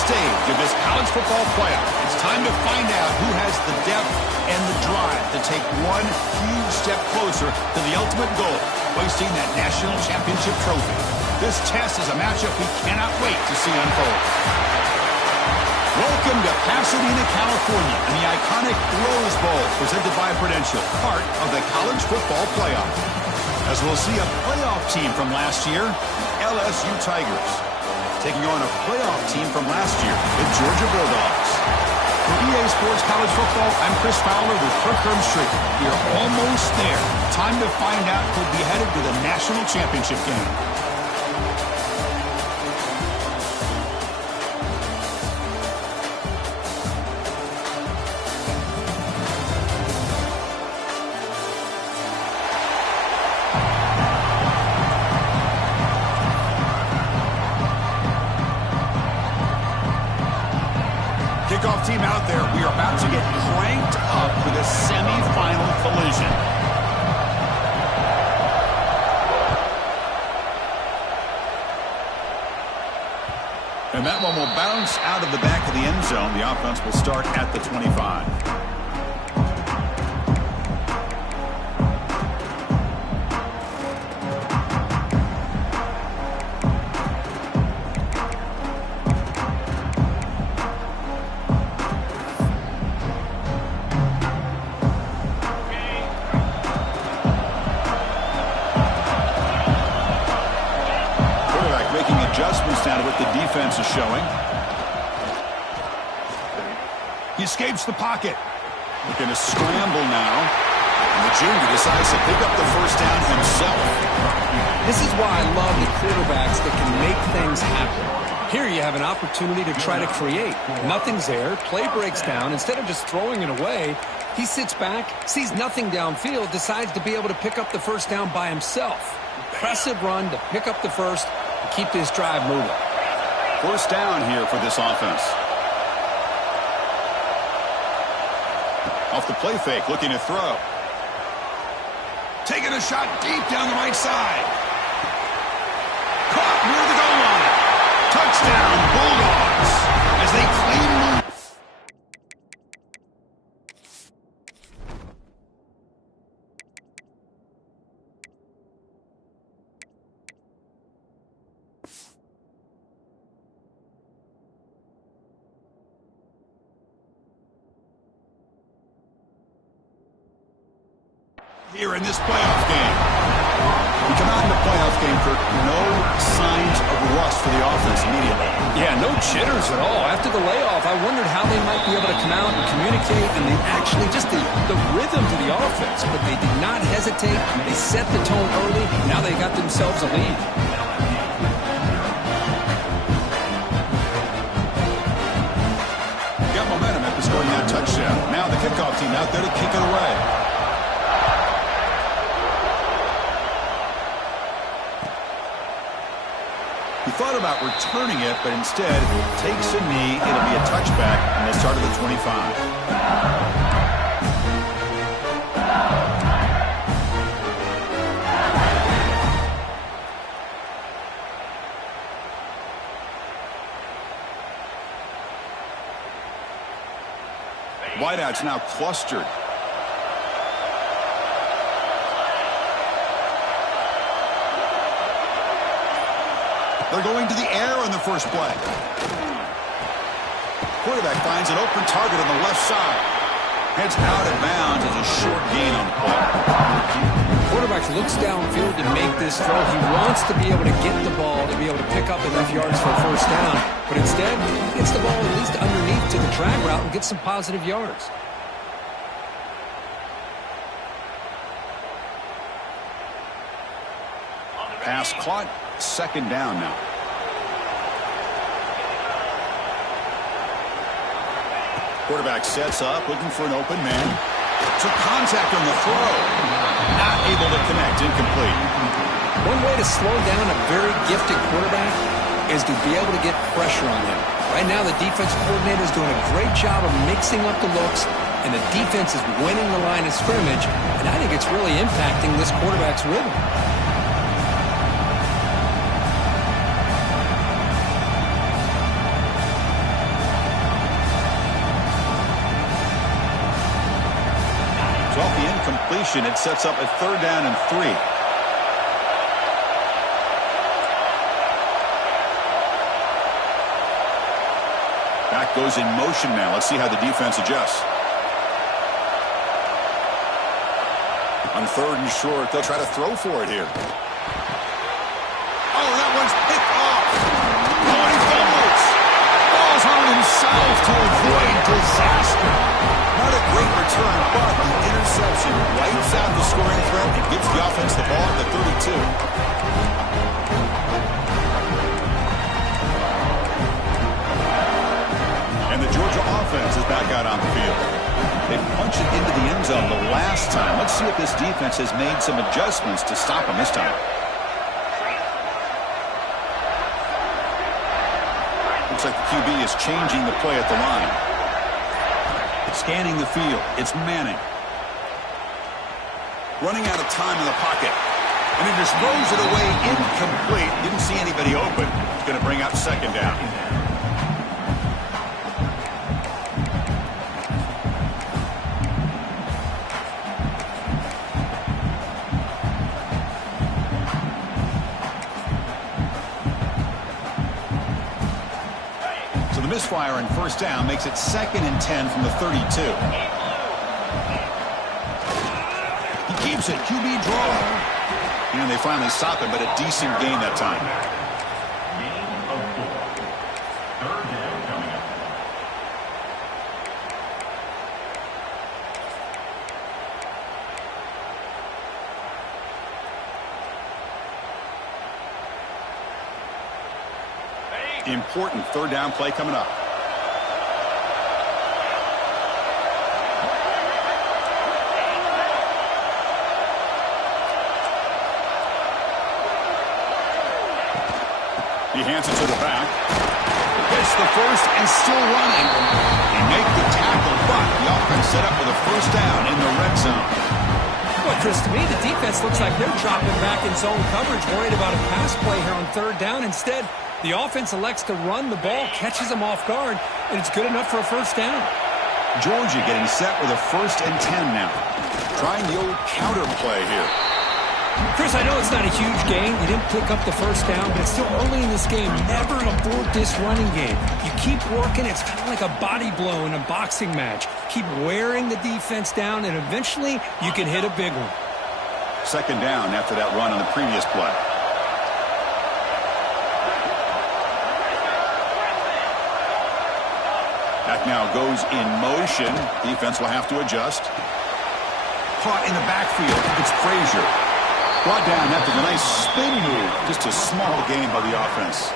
stage of this college football playoff. It's time to find out who has the depth and the drive to take one huge step closer to the ultimate goal, hoisting that national championship trophy. This test is a matchup we cannot wait to see unfold. Welcome to Pasadena, California, and the iconic Rose Bowl, presented by Prudential, part of the college football playoff. As we'll see a playoff team from last year, LSU Tigers, taking on a playoff team from last year, the Georgia Bulldogs. For EA Sports College Football, I'm Chris Fowler with Kirk Herbstreit. We are almost there. Time to find out who'll be headed to the national championship game. Kickoff team out there. We are about to get cranked up for the semifinal collision. And that one will bounce out of the back of the end zone. The offense will start at the 25. Adjustments down to what the defense is showing. He escapes the pocket. Looking to scramble now. And the junior decides to pick up the first down himself. This is why I love the quarterbacks that can make things happen. Here you have an opportunity to try to create. Nothing's there. Play breaks down. Instead of just throwing it away, he sits back, sees nothing downfield, decides to be able to pick up the first down by himself. Impressive run to pick up the first. Keep this drive moving. First down here for this offense. Off the play fake, looking to throw. Taking a shot deep down the right side. Caught near the goal line. Touchdown, Bulldogs, as they claim lead. Here in this playoff game. We come out in the playoff game for no signs of rust for the offense immediately. Yeah, no jitters at all. After the layoff, I wondered how they might be able to come out and communicate and actually just the rhythm to the offense. But they did not hesitate. They set the tone early. Now they got themselves a lead. Got momentum after scoring that touchdown. Now the kickoff team out there to kick it away. He thought about returning it, but instead takes a knee. It'll be a touchback, and they start at the 25. Wideouts now clustered. They're going to the air on the first play. Quarterback finds an open target on the left side. Heads out of bounds as a short gain on the play. Quarterback looks downfield to make this throw. He wants to be able to get the ball to be able to pick up enough yards for a first down. But instead, he gets the ball at least underneath to the drag route and gets some positive yards. Pass caught. Second down now. Quarterback sets up, looking for an open man. Took contact on the throw. Not able to connect. Incomplete. One way to slow down a very gifted quarterback is to be able to get pressure on him. Right now, the defensive coordinator is doing a great job of mixing up the looks, and the defense is winning the line of scrimmage, and I think it's really impacting this quarterback's rhythm. Well, the incompletion, it sets up a 3rd down and 3. Back goes in motion now. Let's see how the defense adjusts. On 3rd and short, they'll try to throw for it here. Oh, that one's picked off. Oh, he fumbles. Falls on himself to avoid disaster. Not a great return, but the interception wipes out the scoring threat and gives the offense the ball at the 32. And the Georgia offense is back out on the field. They punched it into the end zone the last time. Let's see if this defense has made some adjustments to stop them this time. Looks like the QB is changing the play at the line. Scanning the field. It's Manning. Running out of time in the pocket. And he just throws it away incomplete. Didn't see anybody open. It's going to bring up 2nd down. Misfire and 1st down makes it 2nd and 10 from the 32. He keeps it. QB draw. And they finally stop him, but a decent gain that time. Important 3rd down play coming up. He hands it to the back. Gets the first and still running. They make the tackle, but the offense set up with a 1st down in the red zone. Well, Chris, to me, the defense looks like they're dropping back in zone coverage, worried about a pass play here on 3rd down. Instead, the offense elects to run the ball, catches them off guard, and it's good enough for a 1st down. Georgia getting set with a 1st and 10 now. Trying the old counter play here. Chris, I know it's not a huge gain. You didn't pick up the 1st down, but it's still early in this game. Never abort this running game. You keep working. It's kind of like a body blow in a boxing match. Keep wearing the defense down, and eventually you can hit a big one. 2nd down after that run on the previous play. Back now goes in motion. Defense will have to adjust. Caught in the backfield. It's Frazier. Brought down after the nice spin move. Just a small gain by the offense.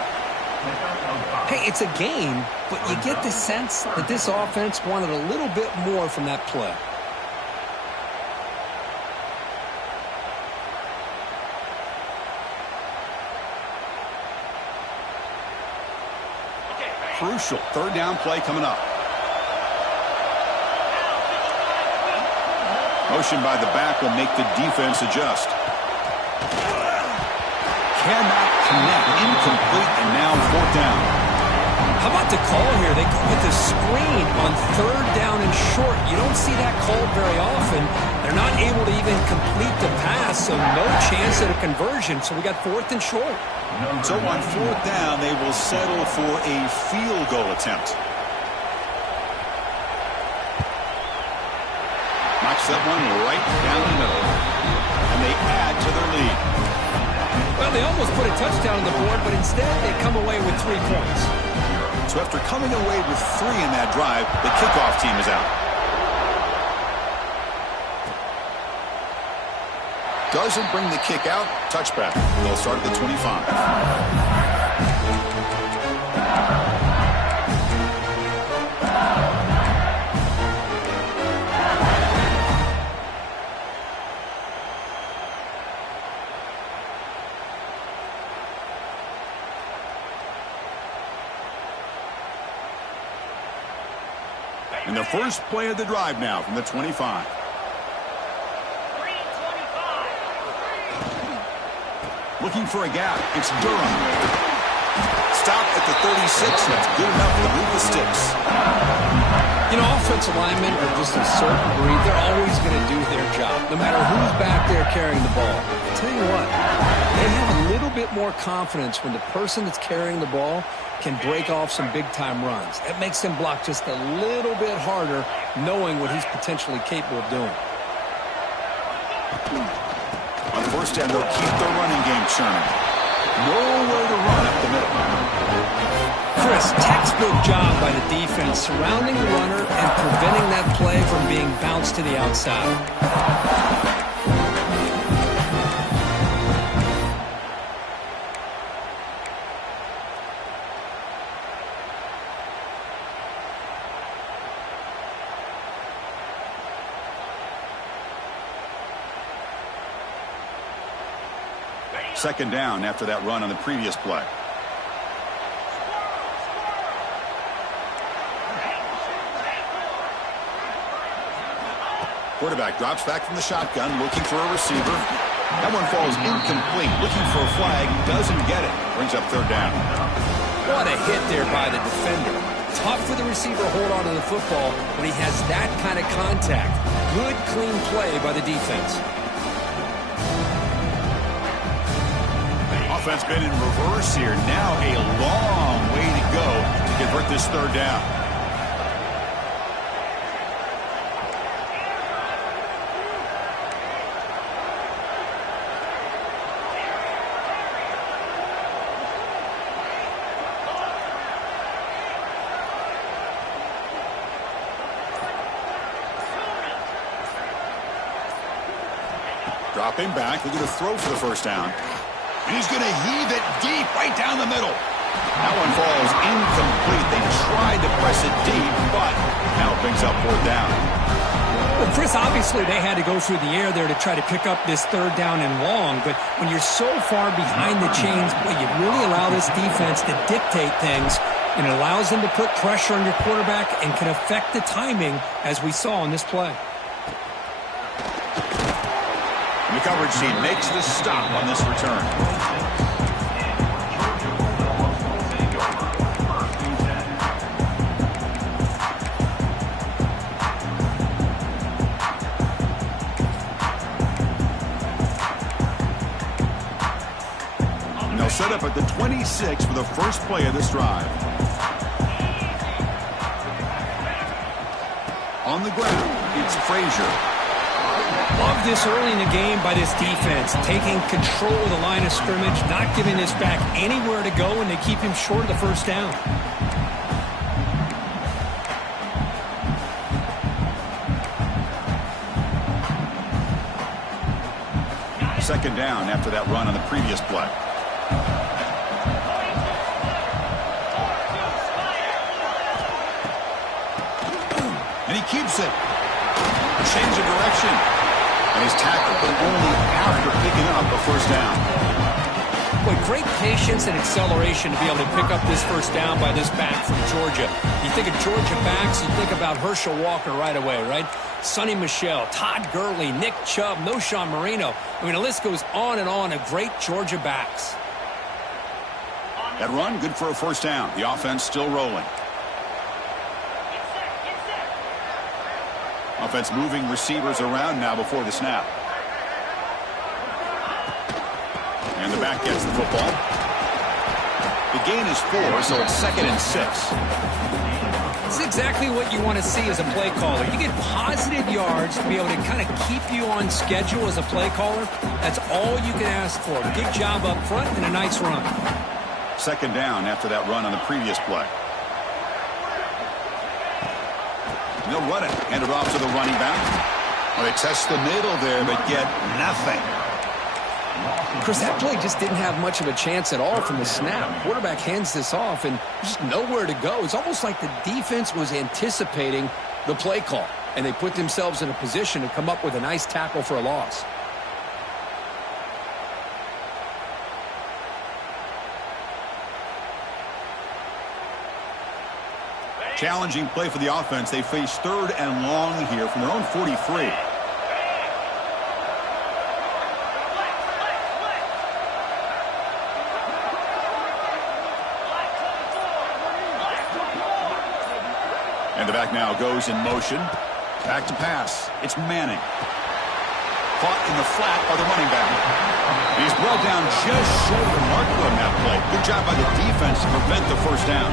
Hey, it's a gain, but you get the sense that this offense wanted a little bit more from that play. Crucial 3rd down play coming up. Motion by the back will make the defense adjust. Cannot connect. Incomplete, and now 4th down. How about the call here? They go with the screen on 3rd down and short. You don't see that called very often. They're not able to even complete the pass, so no chance at a conversion. So we got 4th and short. So on 4th down, they will settle for a field goal attempt. Knocks that one right down the middle. And they add to their lead. Well, they almost put a touchdown on the board, but instead they come away with 3 points. So after coming away with 3 in that drive, the kickoff team is out. Doesn't bring the kick out. Touchback. They'll start at the 25. And the first play of the drive now from the 25. Looking for a gap. It's Durham. stop at the 36. That's good enough to move the sticks. You know, offensive linemen are just a certain breed. They're always going to do their job, no matter who's back there carrying the ball. I'll tell you what, they have a little bit more confidence when the person that's carrying the ball can break off some big-time runs. That makes them block just a little bit harder, knowing what he's potentially capable of doing. On first down, they'll keep their running game churning. Nowhere to run up the middle. Chris, textbook job by the defense surrounding the runner and preventing that play from being bounced to the outside. Second down after that run on the previous play. Quarterback drops back from the shotgun, looking for a receiver. That one falls incomplete. Looking for a flag, doesn't get it. Brings up third down. What a hit there by the defender. Tough for the receiver to hold on to the football when he has that kind of contact. Good, clean play by the defense. Offense been in reverse here. Now a long way to go to convert this third down. Dropping back, looking to throw for the first down. And he's going to heave it deep right down the middle. That one falls incomplete. They tried to press it deep, but now it brings up fourth down. Well, Chris, obviously they had to go through the air there to try to pick up this third down and long, but when you're so far behind the chains, boy, you really allow this defense to dictate things, and it allows them to put pressure on your quarterback and can affect the timing, as we saw in this play. The coverage team makes the stop on this return. And they'll set up at the 26 for the first play of this drive. On the ground, it's Frazier. Love this early in the game by this defense, taking control of the line of scrimmage, not giving this back anywhere to go, and they keep him short of the first down. Second down after that run on the previous play. And he keeps it. Change of direction. And he's tackled, but only after picking up a first down. Boy, great patience and acceleration to be able to pick up this first down by this back from Georgia. You think of Georgia backs, you think about Herschel Walker right away, right? Sonny Michel, Todd Gurley, Nick Chubb, Knowshon Moreno. I mean, the list goes on and on of great Georgia backs. That run, good for a first down. The offense still rolling. Offense moving receivers around now before the snap. And the back gets the football. The gain is 4, so it's 2nd and 6. It's exactly what you want to see as a play caller. You get positive yards to be able to kind of keep you on schedule as a play caller. That's all you can ask for. Good job up front and a nice run. Second down after that run on the previous play. They'll run it. Hand it off to the running back. Well, they test the middle there, but get nothing. Chris, that play just didn't have much of a chance at all from the snap. Quarterback hands this off and just nowhere to go. It's almost like the defense was anticipating the play call, and they put themselves in a position to come up with a nice tackle for a loss. Challenging play for the offense. They face third and long here from their own 43. And the back now goes in motion. Back to pass. It's Manning. Caught in the flat by the running back. He's brought down just short of the marker on that play. Good job by the defense to prevent the first down.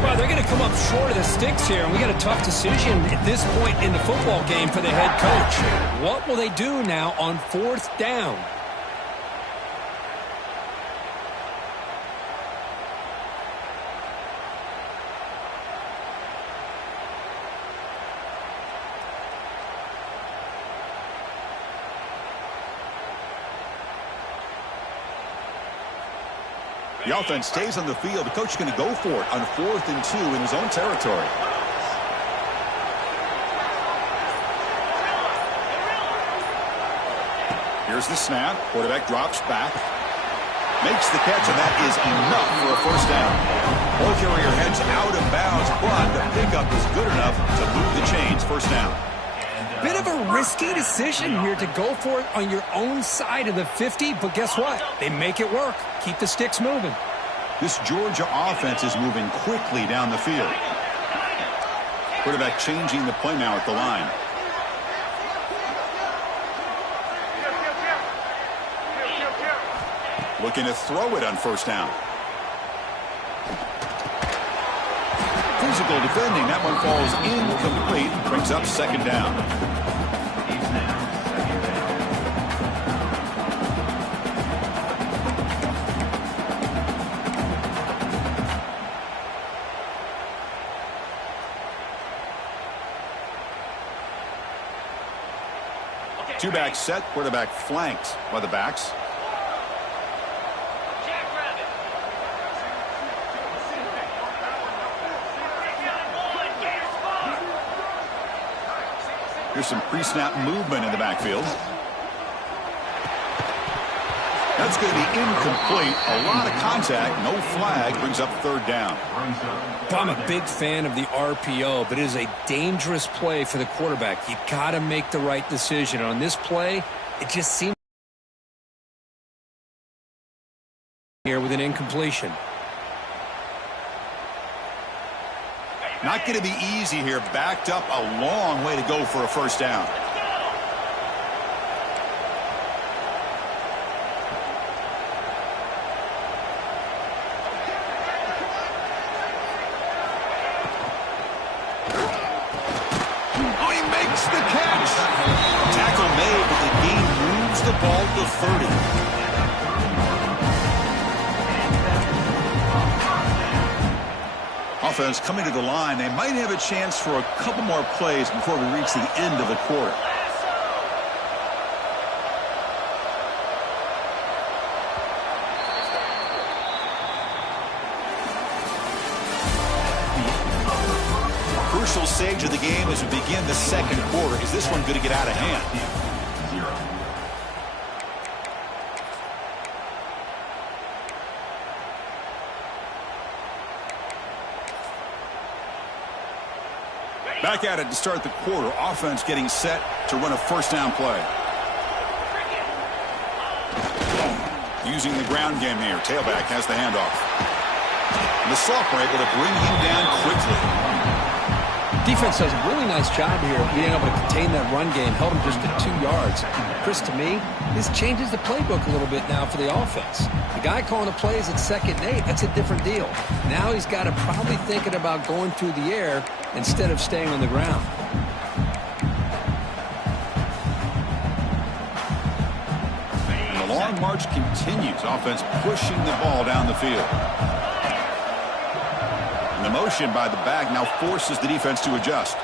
Well, they're going to come up short of the sticks here, and we got a tough decision at this point in the football game for the head coach. What will they do now on 4th down? The offense stays on the field. The coach is going to go for it on 4th and 2 in his own territory. Here's the snap. Quarterback drops back. Makes the catch, and that is enough for a first down. Ball carrier heads out of bounds, but the pickup is good enough to move the chains. First down. Bit of a risky decision here to go for it on your own side of the 50, but guess what? They make it work. Keep the sticks moving. This Georgia offense is moving quickly down the field. Quarterback changing the play now at the line. Looking to throw it on first down. Physical defending. That one falls incomplete. Brings up second down. Two-back set. Quarterback flanked by the backs. Here's some pre-snap movement in the backfield. That's going to be incomplete. A lot of contact. No flag. Brings up third down. I'm a big fan of the RPO, but it is a dangerous play for the quarterback. You got to make the right decision. On this play, it just seems here with an incompletion. Not going to be easy here. Backed up a long way to go for a first down. Oh, he makes the catch. Tackle made, but the game moves the ball to 30. Offense coming to the line. They might have a chance for a couple more plays before we reach the end of the quarter. Crucial stage of the game as we begin the second quarter. Is this one going to get out of hand? Back at it to start the quarter. Offense getting set to run a first down play. Using the ground game here. Tailback has the handoff. And the sophomore able to bring him down quickly. Defense does a really nice job here of being able to contain that run game. Held him just at 2 yards. Chris, to me, this changes the playbook a little bit now for the offense. The guy calling the plays at 2nd and 8, that's a different deal. Now he's got to probably thinking about going through the air instead of staying on the ground. And the long march continues. Offense pushing the ball down the field. And the motion by the back now forces the defense to adjust.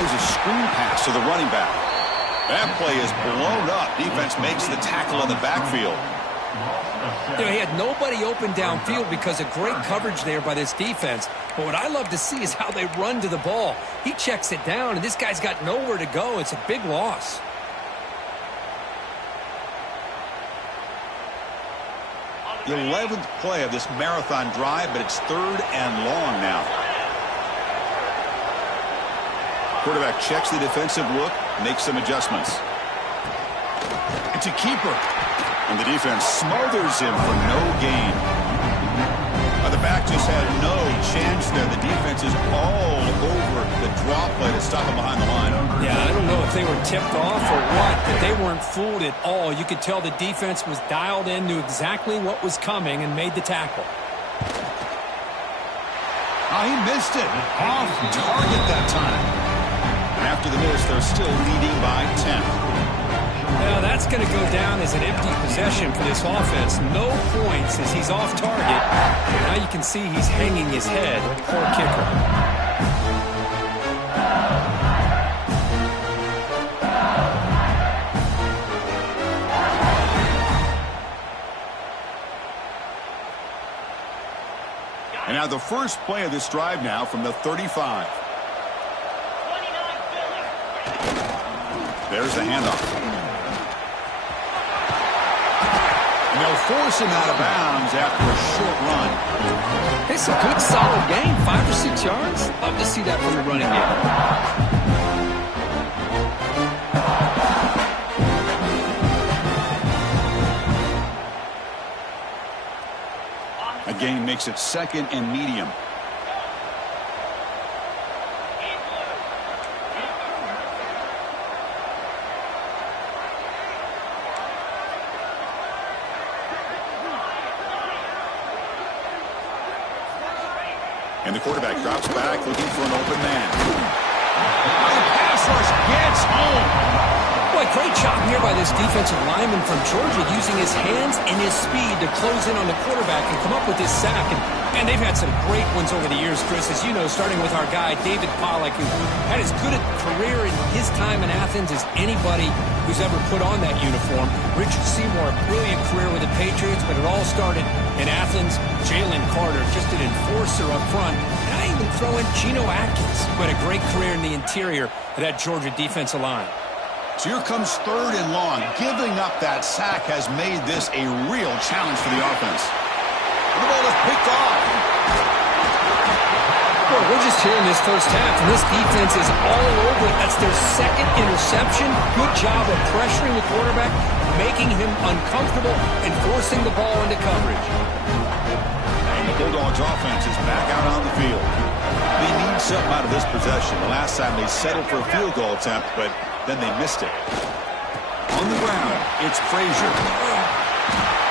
There's a screen pass to the running back. That play is blown up. Defense makes the tackle in the backfield. You know, he had nobody open downfield because of great coverage there by this defense. But what I love to see is how they run to the ball. He checks it down, and this guy's got nowhere to go. It's a big loss. The 11th play of this marathon drive, but it's 3rd and long now. Quarterback checks the defensive look, makes some adjustments. It's a keeper. And the defense smothers him for no gain. The back just had no chance there. The defense is all over the draw play to stop him behind the line. Yeah, I don't know if they were tipped off or what, but they weren't fooled at all. You could tell the defense was dialed in, knew exactly what was coming, and made the tackle. Oh, he missed it. Off target that time. And after the miss, they're still leading by 10. Now that's going to go down as an empty possession for this offense. No points as he's off target. Now you can see he's hanging his head. Poor kicker. And now the first play of this drive now from the 35. There's the handoff. And they'll force him out of bounds after a short run. It's a good, solid gain. 5 or 6 yards. Love to see that from the running game. A gain makes it 2nd and medium. And the quarterback drops back, looking for an open man. The pass rush gets home. Boy, great job here by this defensive lineman from Georgia, using his hands and his speed to close in on the quarterback and come up with this sack. And they've had some great ones over the years, Chris, as you know, starting with our guy, David Pollack, who had as good a career in his time in Athens as anybody who's ever put on that uniform. Richard Seymour, a brilliant career with the Patriots, but it all started in Athens. Jalen Carter, just an enforcer up front. And I even throw in Geno Atkins, who had a great career in the interior of that Georgia defensive line. So here comes 3rd and long. Giving up that sack has made this a real challenge for the offense. The ball is picked off. Well, we're just here in this first half, and this defense is all over it. That's their 2nd interception. Good job of pressuring the quarterback, making him uncomfortable, and forcing the ball into coverage. And the Bulldogs offense is back out on the field. They need something out of this possession. The last time they settled for a field goal attempt, but then they missed it. On the ground, it's Frazier.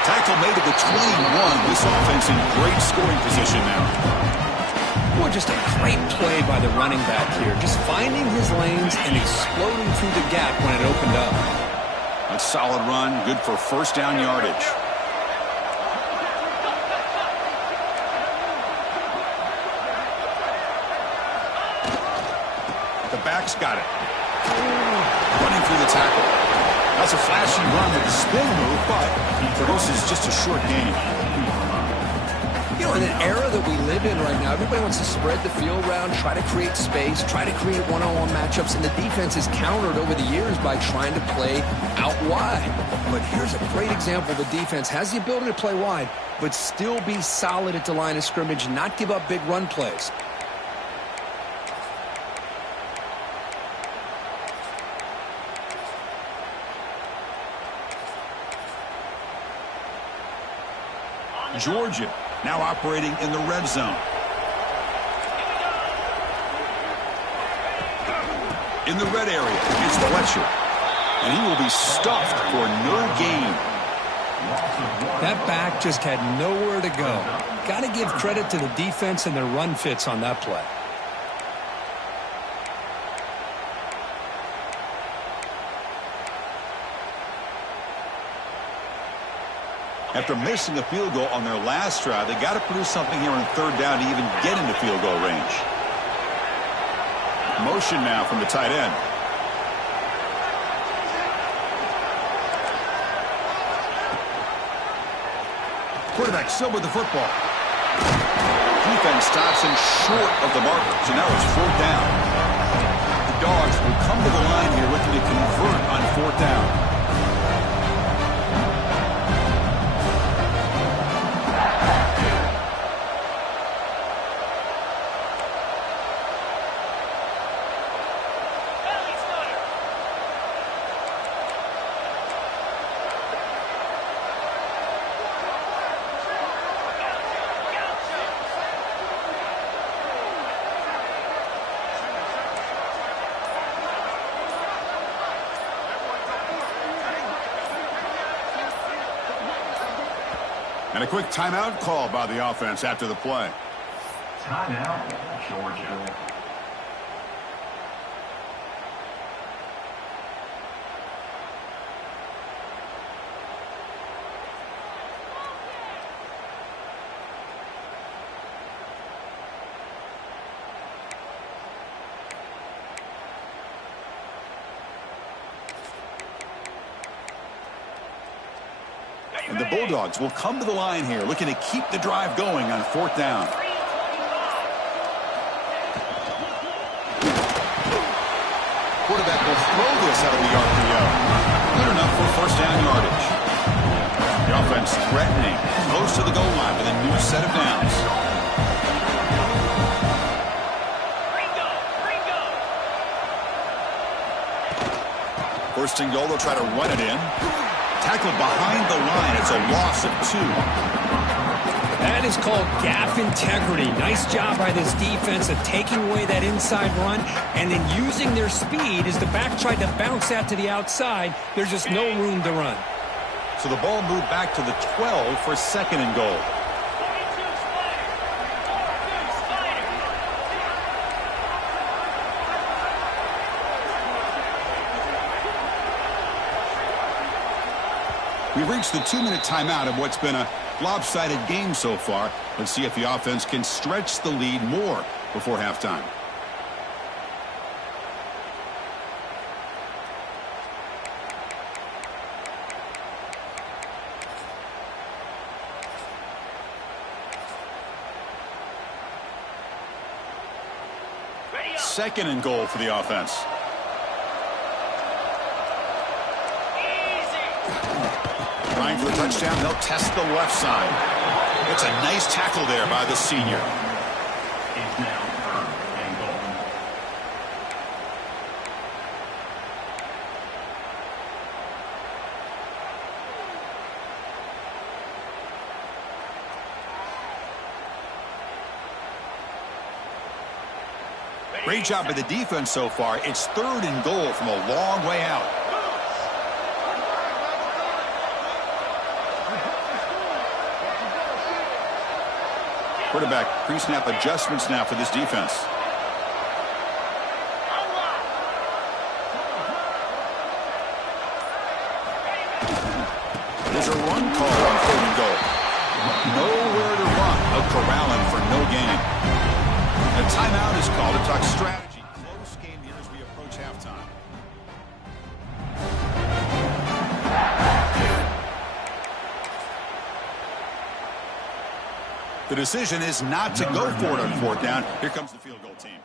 Tackle made at the 21. This offense in great scoring position now. Boy, just a great play by the running back here. Just finding his lanes and exploding through the gap when it opened up. A solid run, good for 1st down yardage. The back's got it. Running through the tackle. That's a flashy run with the spin move, but he produces just a short gain. You know, in an era that we live in right now, everybody wants to spread the field around, try to create space, try to create one-on-one matchups, and the defense is countered over the years by trying to play out wide. But here's a great example. The defense has the ability to play wide, but still be solid at the line of scrimmage, not give up big run plays. Georgia now operating in the red zone. In the red area, it's Fletcher. And he will be stuffed for no gain. That back just had nowhere to go. Got to give credit to the defense and their run fits on that play. After missing a field goal on their last drive, they got to produce something here on 3rd down to even get into field goal range. Motion now from the tight end. Quarterback still with the football. Defense stops him short of the marker, so now it's 4th down. The Dogs will come to the line here looking to convert on 4th down. And a quick timeout call by the offense after the play. Timeout, Georgia. And the Bulldogs will come to the line here, looking to keep the drive going on 4th down. Quarterback will throw this out of the RPO. Good enough for 1st down yardage. The offense threatening, close to the goal line with a new set of downs. First and goal, they'll try to run it in. Tackled behind the line. It's a loss of 2. That is called gap integrity. Nice job by this defense of taking away that inside run and then using their speed as the back tried to bounce that to the outside. There's just no room to run. So the ball moved back to the 12 for 2nd and goal. We've reached the 2-minute timeout of what's been a lopsided game so far. Let's see if the offense can stretch the lead more before halftime. Second and goal for the offense. Trying for the touchdown, they'll test the left side. It's a nice tackle there by the senior. It's now 3rd and goal. Great job by the defense so far. It's 3rd and goal from a long way out. Quarterback pre-snap adjustments now for this defense. There's a run call on 3rd and goal. Nowhere to run. A corralling for no gain. A timeout is called to talk strategy. Close game here as we approach halftime. The decision is not to go for it on 4th down. Here comes the field goal team.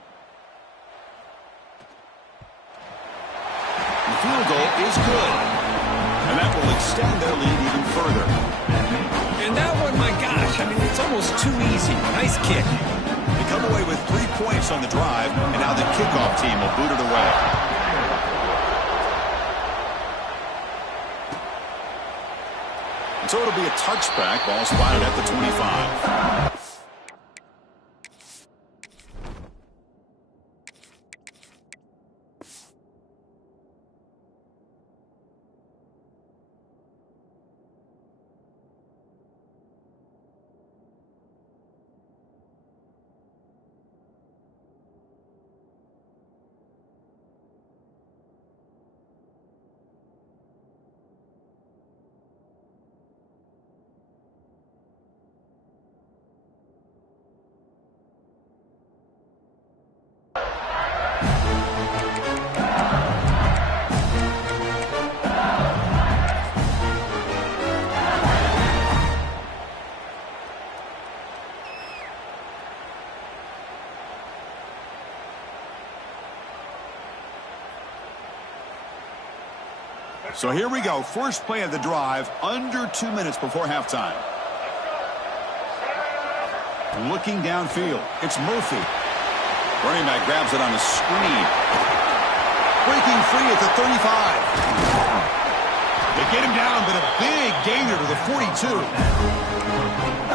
The field goal is good. And that will extend their lead even further. And that one, my gosh, I mean, it's almost too easy. Nice kick. They come away with 3 points on the drive, and now the kickoff team will boot it away. So it'll be a touchback. Ball spotted at the 25. So here we go. First play of the drive, under 2 minutes before halftime. Looking downfield. It's Murphy. Running back grabs it on a screen. Breaking free at the 35. They get him down, but a big gainer to the 42.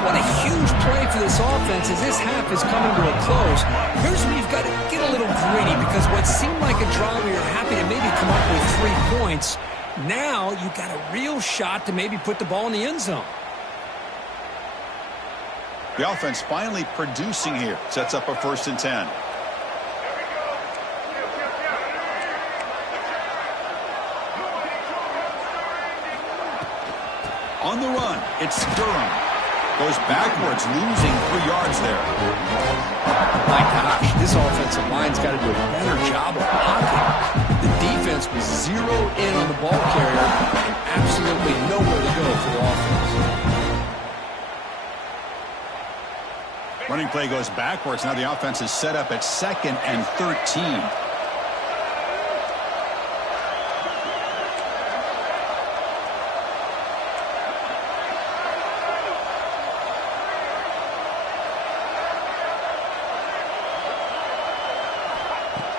What a huge play for this offense as this half is coming to a close. Here's where you've got to get a little gritty because what seemed like a drive where you're happy to maybe come up with 3 points, now you've got a real shot to maybe put the ball in the end zone. The offense finally producing here. Sets up a 1st and 10. On the run, it's Durham. Goes backwards, losing 3 yards there. My gosh, this offensive line's got to do a better job of blocking. The defense was zeroed in on the ball carrier and absolutely nowhere to go for the offense. Running play goes backwards. Now the offense is set up at 2nd and 13.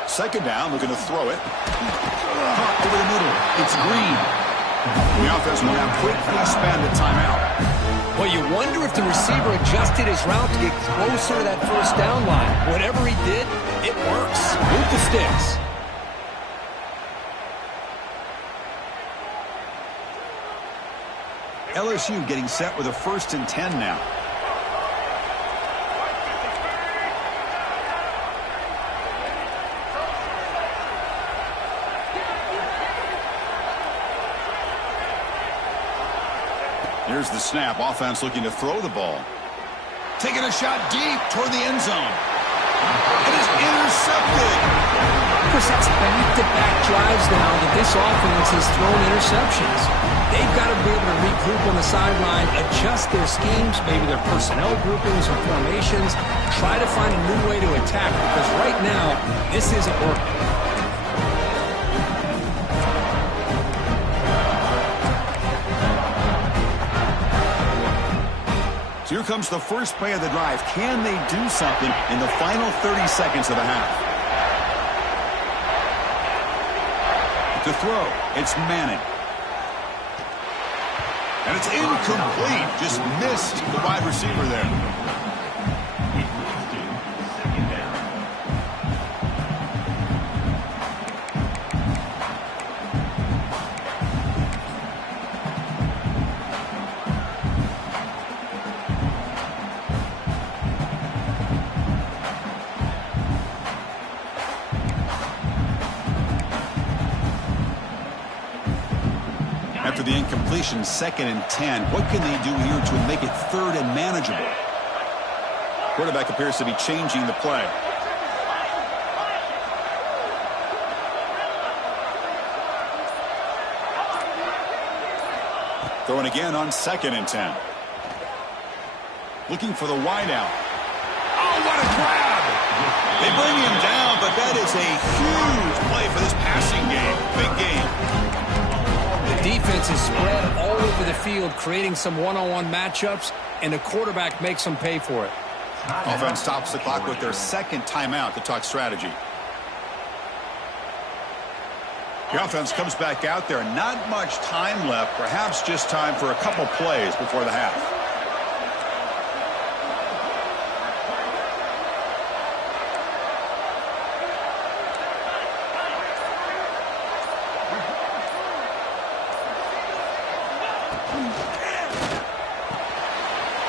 Second down, looking to throw it. Caught over the middle. It's Green. The offense will now quickly spend a timeout. Well, you wonder if the receiver adjusted his route to get closer to that 1st down line. Whatever he did, it works. Move the sticks. LSU getting set with a 1st and 10 now. Here's the snap. Offense looking to throw the ball. Taking a shot deep toward the end zone. It is intercepted. Of course, that's back-to-back drives now that this offense has thrown interceptions. They've got to be able to regroup on the sideline, adjust their schemes, maybe their personnel groupings or formations, try to find a new way to attack, because right now, this isn't working. So here comes the first play of the drive. Can they do something in the final 30 seconds of the half? To throw, it's Manning. And it's incomplete. Just missed the wide receiver there. It leads to 2nd down. After the incompletion, 2nd and 10. What can they do here to make it 3rd and manageable? Quarterback appears to be changing the play. Throwing again on 2nd and 10. Looking for the wideout. Oh, what a grab! They bring him down, but that is a huge play for this passing game. Big game. The defense is spread all over the field, creating some one-on-one matchups, and the quarterback makes them pay for it. Offense stops the clock with their 2nd timeout to talk strategy. The offense comes back out there. Not much time left. Perhaps just time for a couple plays before the half.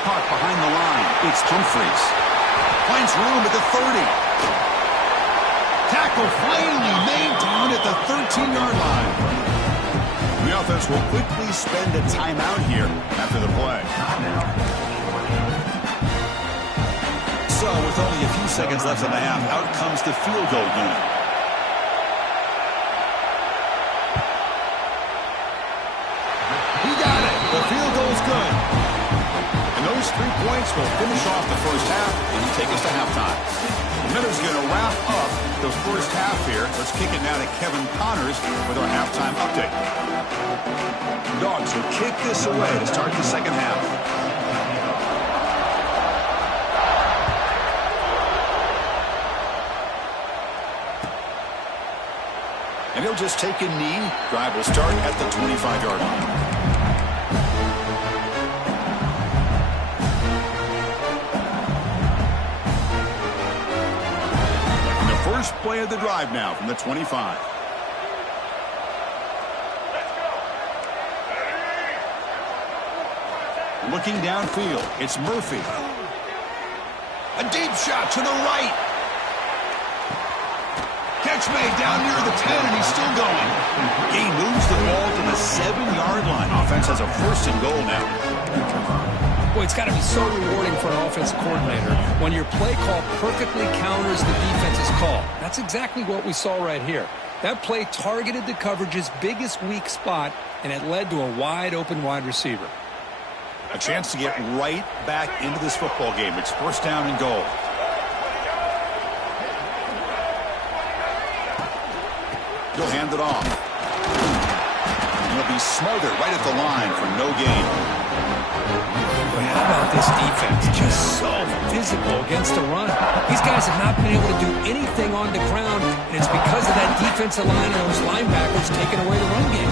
Caught behind the line. It's Humphreys. Finds room at the 30. Tackle finally made down at the 13-yard line. The offense will quickly spend a timeout here after the play. So with only a few seconds left in the half, out comes the field goal unit. He got it. The field goal's good. Those 3 points will finish off the first half and take us to halftime. Miller's going to wrap up the first half here. Let's kick it now to Kevin Connors with our halftime update. Dogs will kick this away to start the second half. And he'll just take a knee. Drive will start at the 25-yard line. First play of the drive now from the 25. Looking downfield, it's Murphy. A deep shot to the right. Catch made down near the 10, and he's still going. He moves the ball to the 7-yard line. Offense has a 1st and goal now. Boy, it's got to be so rewarding for an offensive coordinator when your play call perfectly counters the defense's call. That's exactly what we saw right here. That play targeted the coverage's biggest weak spot, and it led to a wide-open wide receiver. A chance to get right back into this football game. It's 1st down and goal. He'll hand it off. He'll be smothered right at the line for no gain. Boy, how about this defense? Just so physical against the run. These guys have not been able to do anything on the ground, and it's because of that defensive line and those linebackers taking away the run game.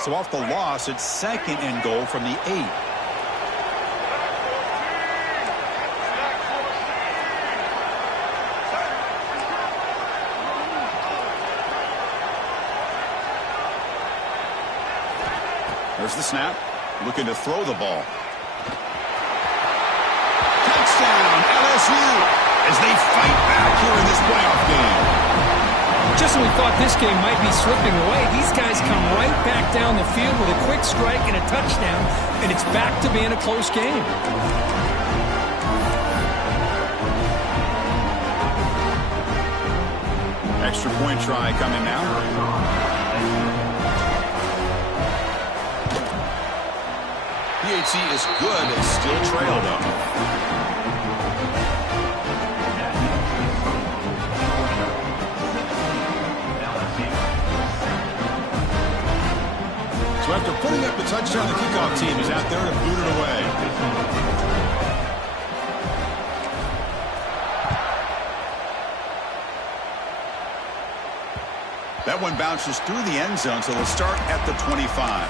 So off the loss, it's 2nd and goal from the 8. There's the snap. Looking to throw the ball. Touchdown, LSU, as they fight back here in this playoff game. Just when we thought this game might be slipping away, these guys come right back down the field with a quick strike and a touchdown, and it's back to being a close game. Extra point try coming now. PAT is good, still trail though. So after putting up the touchdown, the kickoff team is out there to boot it away. That one bounces through the end zone, so they'll start at the 25.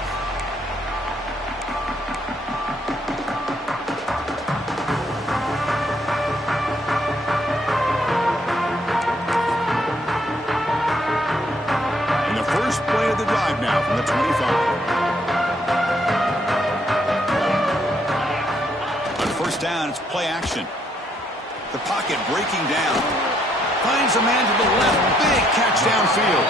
And the first play of the drive now from the 25. Down, it's play action. The pocket breaking down. Finds a man to the left. Big catch downfield.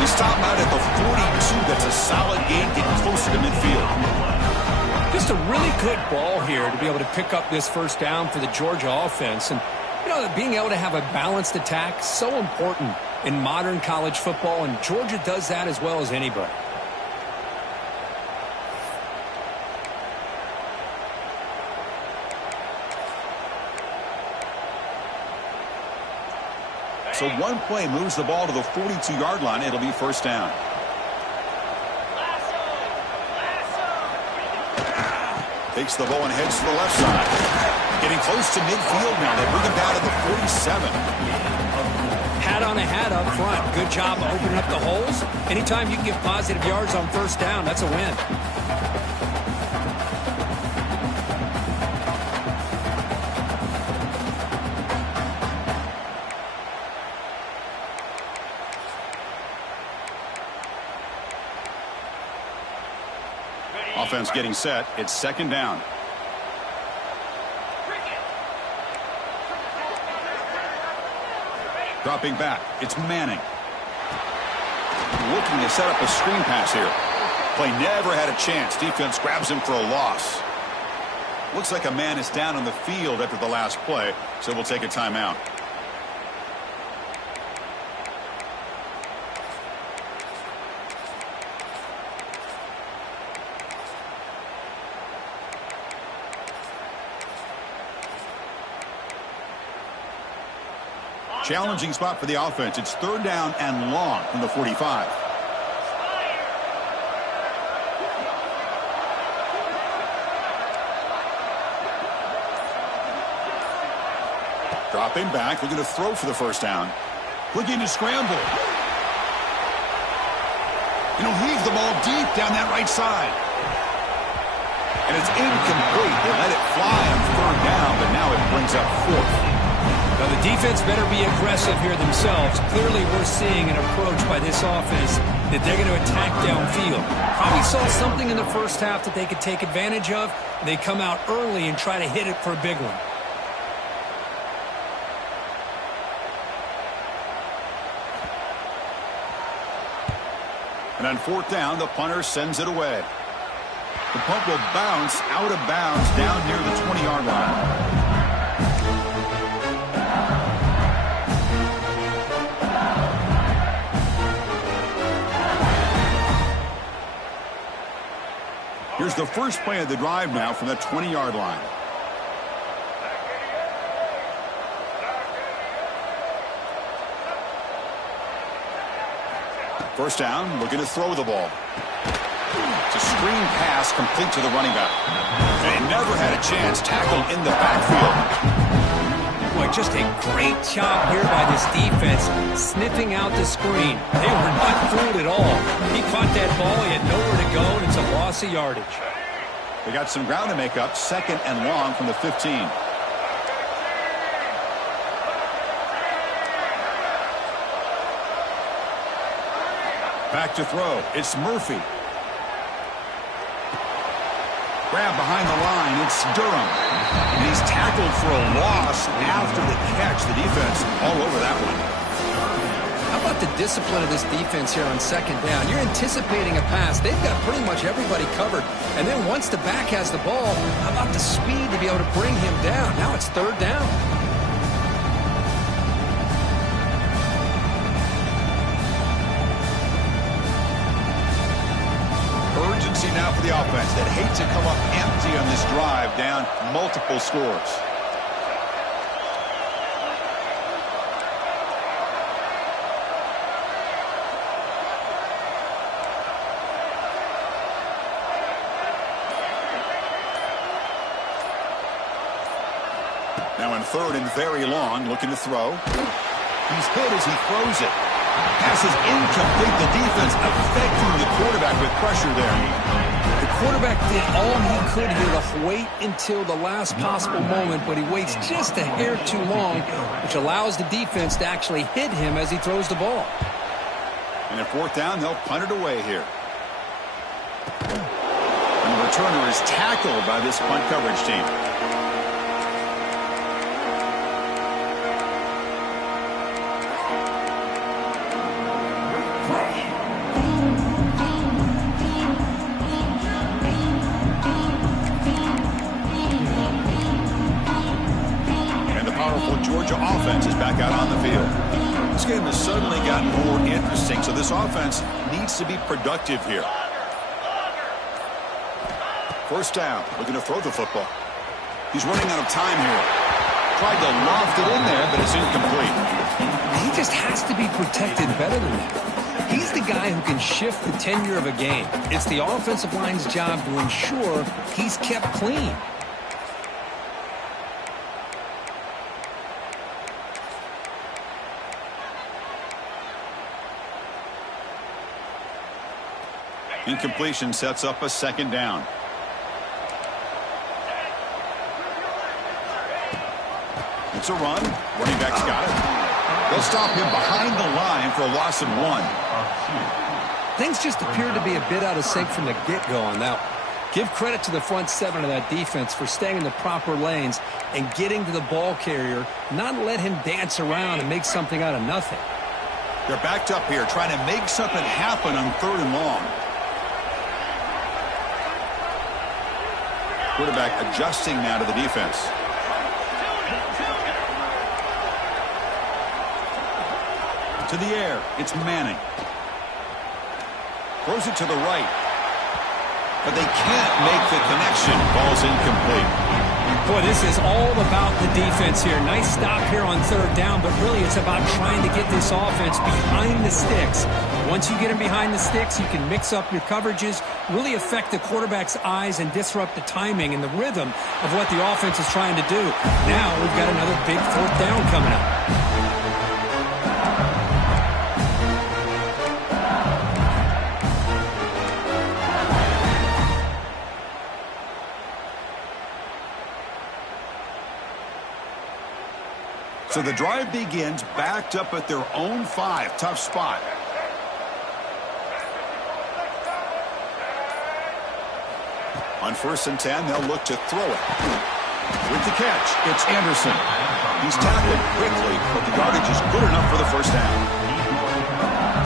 He stopped out at the 42. That's a solid gain, getting closer to midfield. Just a really good ball here to be able to pick up this 1st down for the Georgia offense. And, you know, being able to have a balanced attack, so important in modern college football, and Georgia does that as well as anybody. So one play moves the ball to the 42-yard line. It'll be 1st down. Takes the ball and heads to the left side. Getting close to midfield now. They bring him down to the 47. Hat on a hat up front. Good job opening up the holes. Anytime you can get positive yards on 1st down, that's a win. Offense getting set. It's 2nd down. Dropping back. It's Manning. Looking to set up a screen pass here. Play never had a chance. Defense grabs him for a loss. Looks like a man is down on the field after the last play, so we'll take a timeout. Challenging spot for the offense. It's 3rd down and long from the 45. Dropping back, looking to throw for the 1st down. Looking to scramble. And he'll heave the ball deep down that right side. And it's incomplete. They let it fly on 3rd down, but now it brings up 4th. Now, the defense better be aggressive here themselves. Clearly, we're seeing an approach by this offense that they're going to attack downfield. Probably saw something in the first half that they could take advantage of. They come out early and try to hit it for a big one. And on fourth down, the punter sends it away. The punt will bounce out of bounds down near the 20-yard line. Here's the first play of the drive now from the 20-yard line. First down, looking to throw the ball. It's a screen pass complete to the running back. And he never had a chance, tackled in the backfield. Boy, just a great job here by this defense, sniffing out the screen. They were not fooled at all. He caught that ball, he had nowhere to go, and it's a loss of yardage. They got some ground to make up, second and long from the 15. Back to throw. It's Murphy. Grab behind the line. It's Durham. And he's tackled for a loss after the catch. The defense all over that one. How about the discipline of this defense here on second down? You're anticipating a pass. They've got pretty much everybody covered. And then once the back has the ball, how about the speed to be able to bring him down? Now it's third down. Urgency now for the offense that hate to come up empty on this drive, down multiple scores. Now in third and very long, looking to throw. He's hit as he throws it. Pass is incomplete. The defense affecting the quarterback with pressure there. The quarterback did all he could here to wait until the last possible moment, but he waits just a hair too long, which allows the defense to actually hit him as he throws the ball. And at fourth down, they'll punt it away here. And the returner is tackled by this punt coverage team. Georgia offense is back out on the field. This game has suddenly gotten more interesting, so this offense needs to be productive here. First down, looking to throw the football. He's running out of time here. Tried to loft it in there, but it's incomplete. He just has to be protected better than that. He's the guy who can shift the tenure of a game. It's the offensive line's job to ensure he's kept clean. Incompletion sets up a second down. It's a run. Running back's got it. They'll stop him behind the line for a loss of 1. Things just appeared to be a bit out of sync from the get-go on that one. Give credit to the front seven of that defense for staying in the proper lanes and getting to the ball carrier, not let him dance around and make something out of nothing. They're backed up here trying to make something happen on third and long. Quarterback adjusting now to the defense. To the air, it's Manning. Throws it to the right. But they can't make the connection. Ball's incomplete. Boy, this is all about the defense here. Nice stop here on third down, but really it's about trying to get this offense behind the sticks. Once you get them behind the sticks, you can mix up your coverages, really affect the quarterback's eyes and disrupt the timing and the rhythm of what the offense is trying to do. Now we've got another big fourth down coming up. So the drive begins backed up at their own 5. Tough spot. On 1st and 10, they'll look to throw it. With the catch, it's Anderson. He's tackled quickly, but the yardage is good enough for the first down.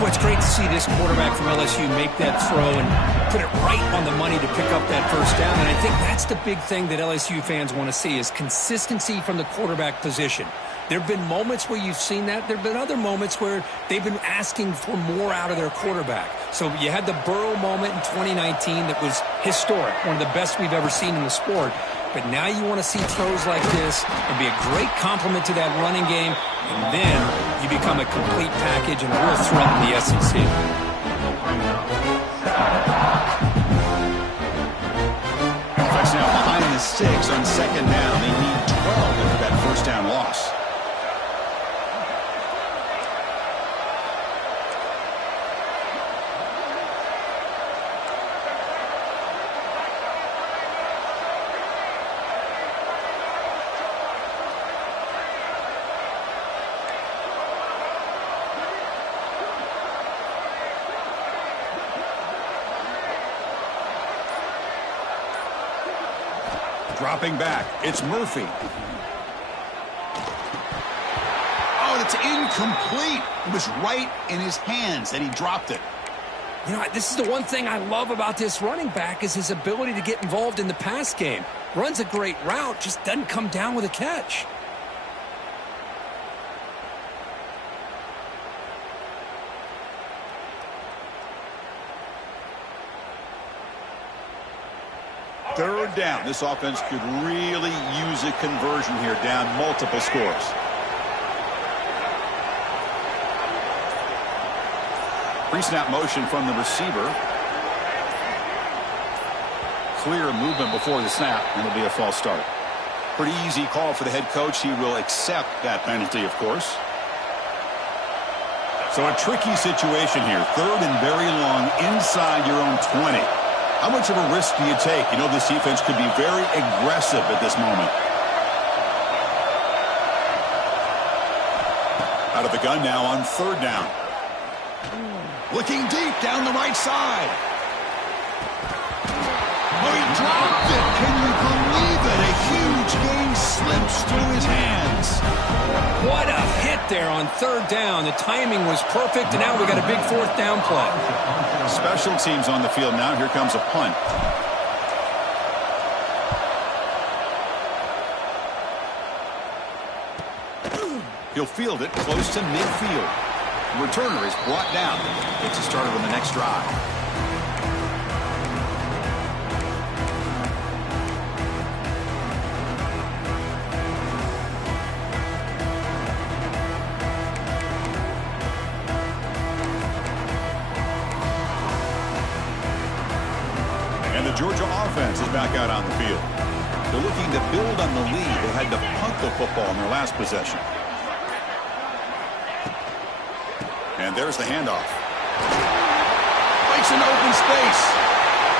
Well, it's great to see this quarterback from LSU make that throw and put it right on the money to pick up that first down. And I think that's the big thing that LSU fans want to see is consistency from the quarterback position. There have been moments where you've seen that. There have been other moments where they've been asking for more out of their quarterback. So you had the Burrow moment in 2019 that was historic, one of the best we've ever seen in the sport. But now you want to see throws like this and be a great complement to that running game, and then you become a complete package and a real threat in the SEC. Offense now behind the 6 on 2nd down. They need 12 after that first down loss. Dropping back, it's Murphy. Oh, it's incomplete. It was right in his hands, and he dropped it. You know, this is the one thing I love about this running back is his ability to get involved in the pass game. Runs a great route, just doesn't come down with a catch. Third down. This offense could really use a conversion here, down multiple scores. Pre-snap motion from the receiver. Clear movement before the snap, and it'll be a false start. Pretty easy call for the head coach. He will accept that penalty, of course. So a tricky situation here. 3rd and very long inside your own 20. How much of a risk do you take? You know this defense could be very aggressive at this moment. Out of the gun now on 3rd down. Looking deep down the right side. Oh, he dropped it. Can you believe it? A huge gain slips through his hands. What a hit there on 3rd down. The timing was perfect, and now we got a big 4th down play. Special teams on the field now. Here comes a punt. He'll field it close to midfield. The returner is brought down. Gets us started on the next drive. And the Georgia offense is back out on the field. They're looking to build on the lead. They had to punt the football in their last possession. And there's the handoff. Breaks into open space.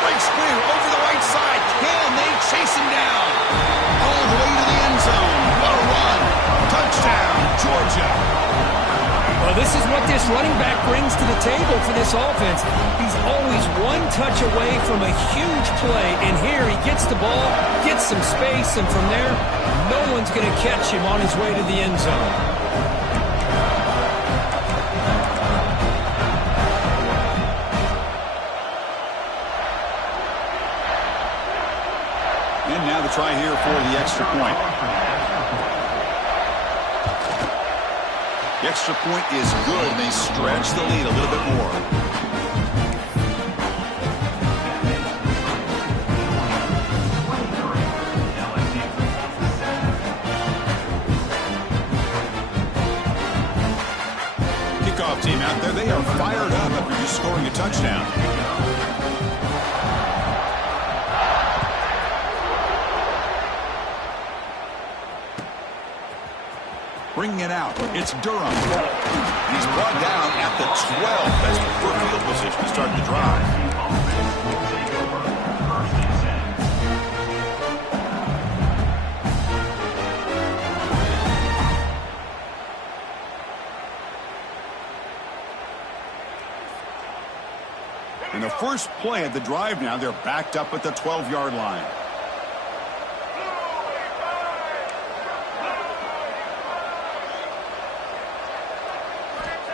Breaks clear over the right side. Can they chase him down? All the way to the end zone. What a run. Touchdown, Georgia. Well, this is what this running back brings to the table for this offense. He's always one touch away from a huge play. And here he gets the ball, gets some space, and from there, no one's going to catch him on his way to the end zone. And now the try here for the extra point. The extra point is good, and they stretch the lead a little bit more. Kickoff team out there, they are fired up after just scoring a touchdown. Bringing it out, it's Durham. And he's brought down at the 12. That's the poor field position to start the drive. play of the drive now. They're backed up at the 12-yard line.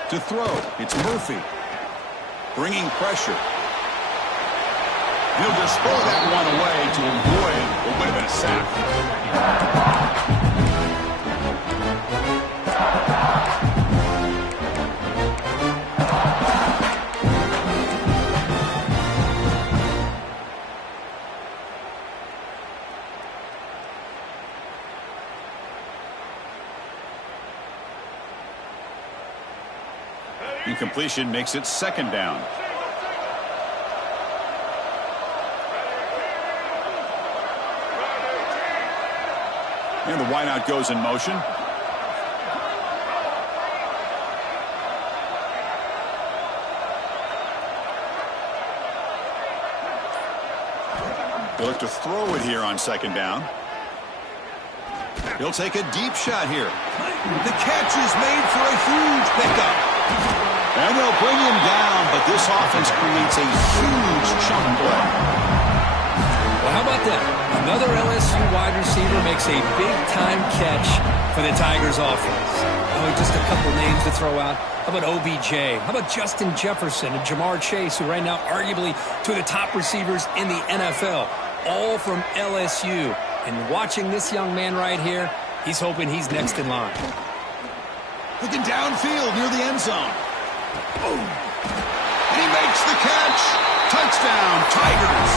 To throw, it's Murphy. Bringing pressure. He'll just throw that one away to avoid what would have been a sack. Incompletion makes it second down. And the wideout goes in motion. They look to throw it here on second down. He'll take a deep shot here. The catch is made for a huge pickup. And they'll bring him down, but this offense creates a huge chunk play. Well, how about that? Another LSU wide receiver makes a big-time catch for the Tigers offense. Oh, just a couple names to throw out. How about OBJ? How about Justin Jefferson and Jamar Chase, who right now arguably two of the top receivers in the NFL, all from LSU. And watching this young man right here, he's hoping he's next in line. Looking downfield near the end zone. Oh. And he makes the catch. Touchdown, Tigers.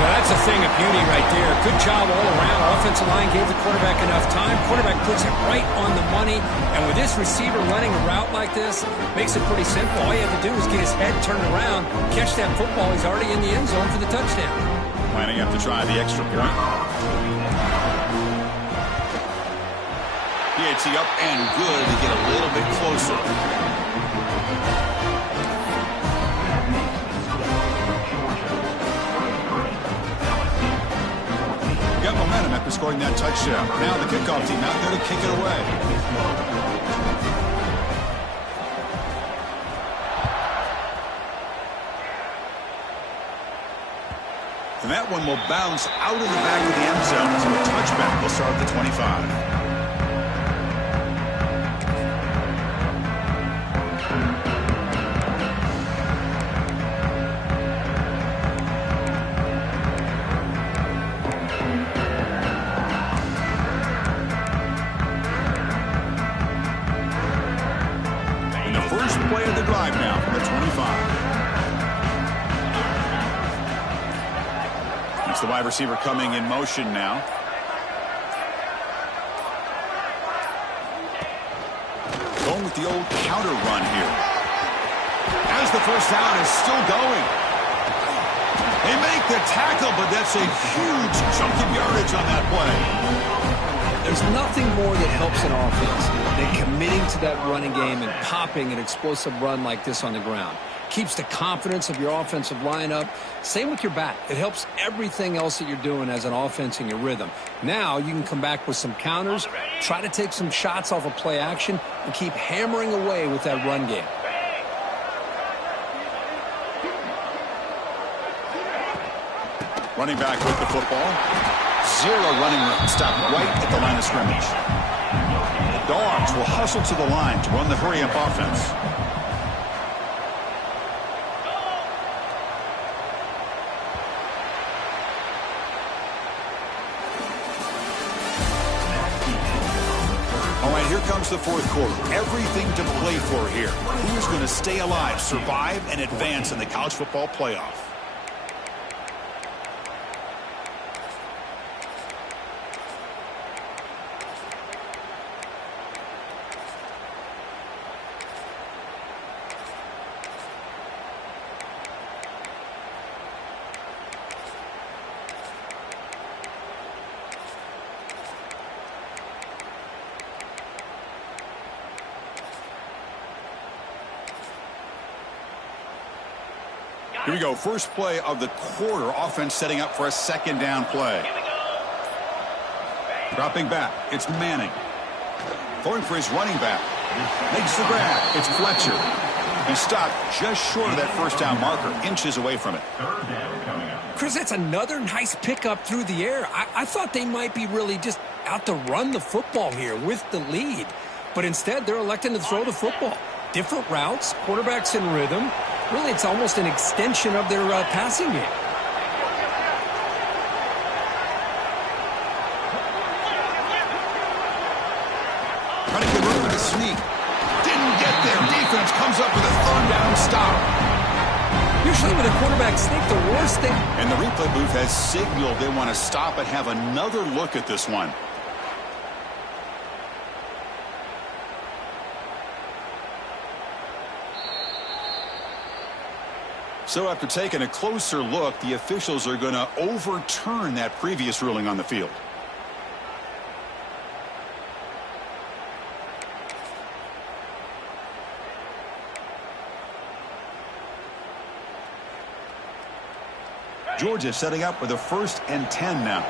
Well, that's a thing of beauty right there. Good job all around. Offensive line gave the quarterback enough time. Quarterback puts it right on the money. And with this receiver running a route like this, makes it pretty simple. All you have to do is get his head turned around, catch that football. He's already in the end zone for the touchdown. Lining up to try the extra point. He up and good to get a little bit closer. Got momentum after scoring that touchdown. Now the kickoff team out there to kick it away. And that one will bounce out of the back of the end zone. So a touchback will start at the 25. Play of the drive now from the 25. It's the wide receiver coming in motion now. Going with the old counter run here. As the first down is still going. They make the tackle, but that's a huge chunk of yardage on that play. There's nothing more that helps an offense than committing to that running game and popping an explosive run like this on the ground. Keeps the confidence of your offensive lineup. Same with your back. It helps everything else that you're doing as an offense in your rhythm. Now you can come back with some counters, try to take some shots off of play action, and keep hammering away with that run game. Running back with the football. Zero running room. Stop right at the line of scrimmage. The Dogs will hustle to the line to run the hurry-up offense. All right, here comes the fourth quarter. Everything to play for here. Who's going to stay alive, survive, and advance in the college football playoff? Here we go. First play of the quarter. Offense setting up for a second down play. Dropping back. It's Manning. Throwing for his running back. Makes the grab. It's Fletcher. He stopped just short of that first down marker, inches away from it. Third down coming up. Chris, that's another nice pickup through the air. I thought they might be really just out to run the football here with the lead. But instead, they're electing to throw the football. Different routes, quarterbacks in rhythm. Really, it's almost an extension of their passing game. Trying to convert with a sneak. Didn't get there. Defense comes up with a third down stop. Usually with a quarterback sneak, the worst thing. And the replay booth has signaled they want to stop and have another look at this one. So after taking a closer look, the officials are going to overturn that previous ruling on the field. Georgia setting up with a 1st and 10 now.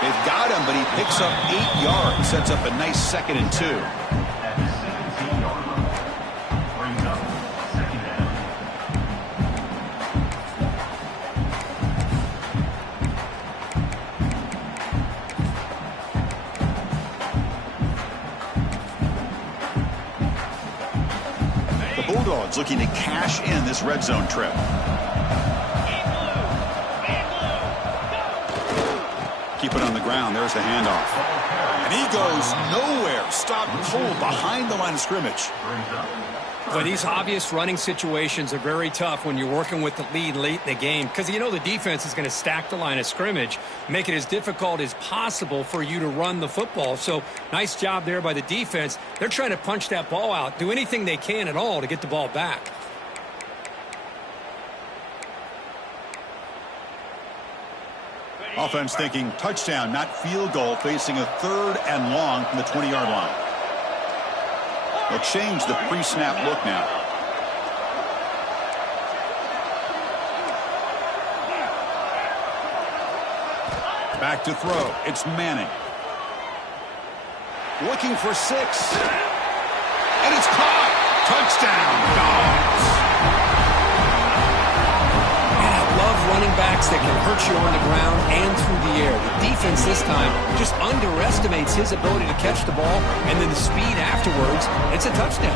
They've got him, but he picks up 8 yards, sets up a nice 2nd and 2. At the 17-yard line. Brings up 2nd down. Bulldogs looking to cash in this red zone trip. Keep it on the ground. There's the handoff. And he goes nowhere. Stop cold behind the line of scrimmage. Well, these obvious running situations are very tough when you're working with the lead late in the game because you know the defense is going to stack the line of scrimmage, make it as difficult as possible for you to run the football. So nice job there by the defense. They're trying to punch that ball out, do anything they can at all to get the ball back. Offense thinking touchdown, not field goal, facing a 3rd and long from the 20-yard line. They'll change the pre-snap look now. Back to throw. It's Manning. Looking for 6. And it's caught. Touchdown, Dogs. Running backs that can hurt you on the ground and through the air. The defense this time just underestimates his ability to catch the ball, and then the speed afterwards, it's a touchdown.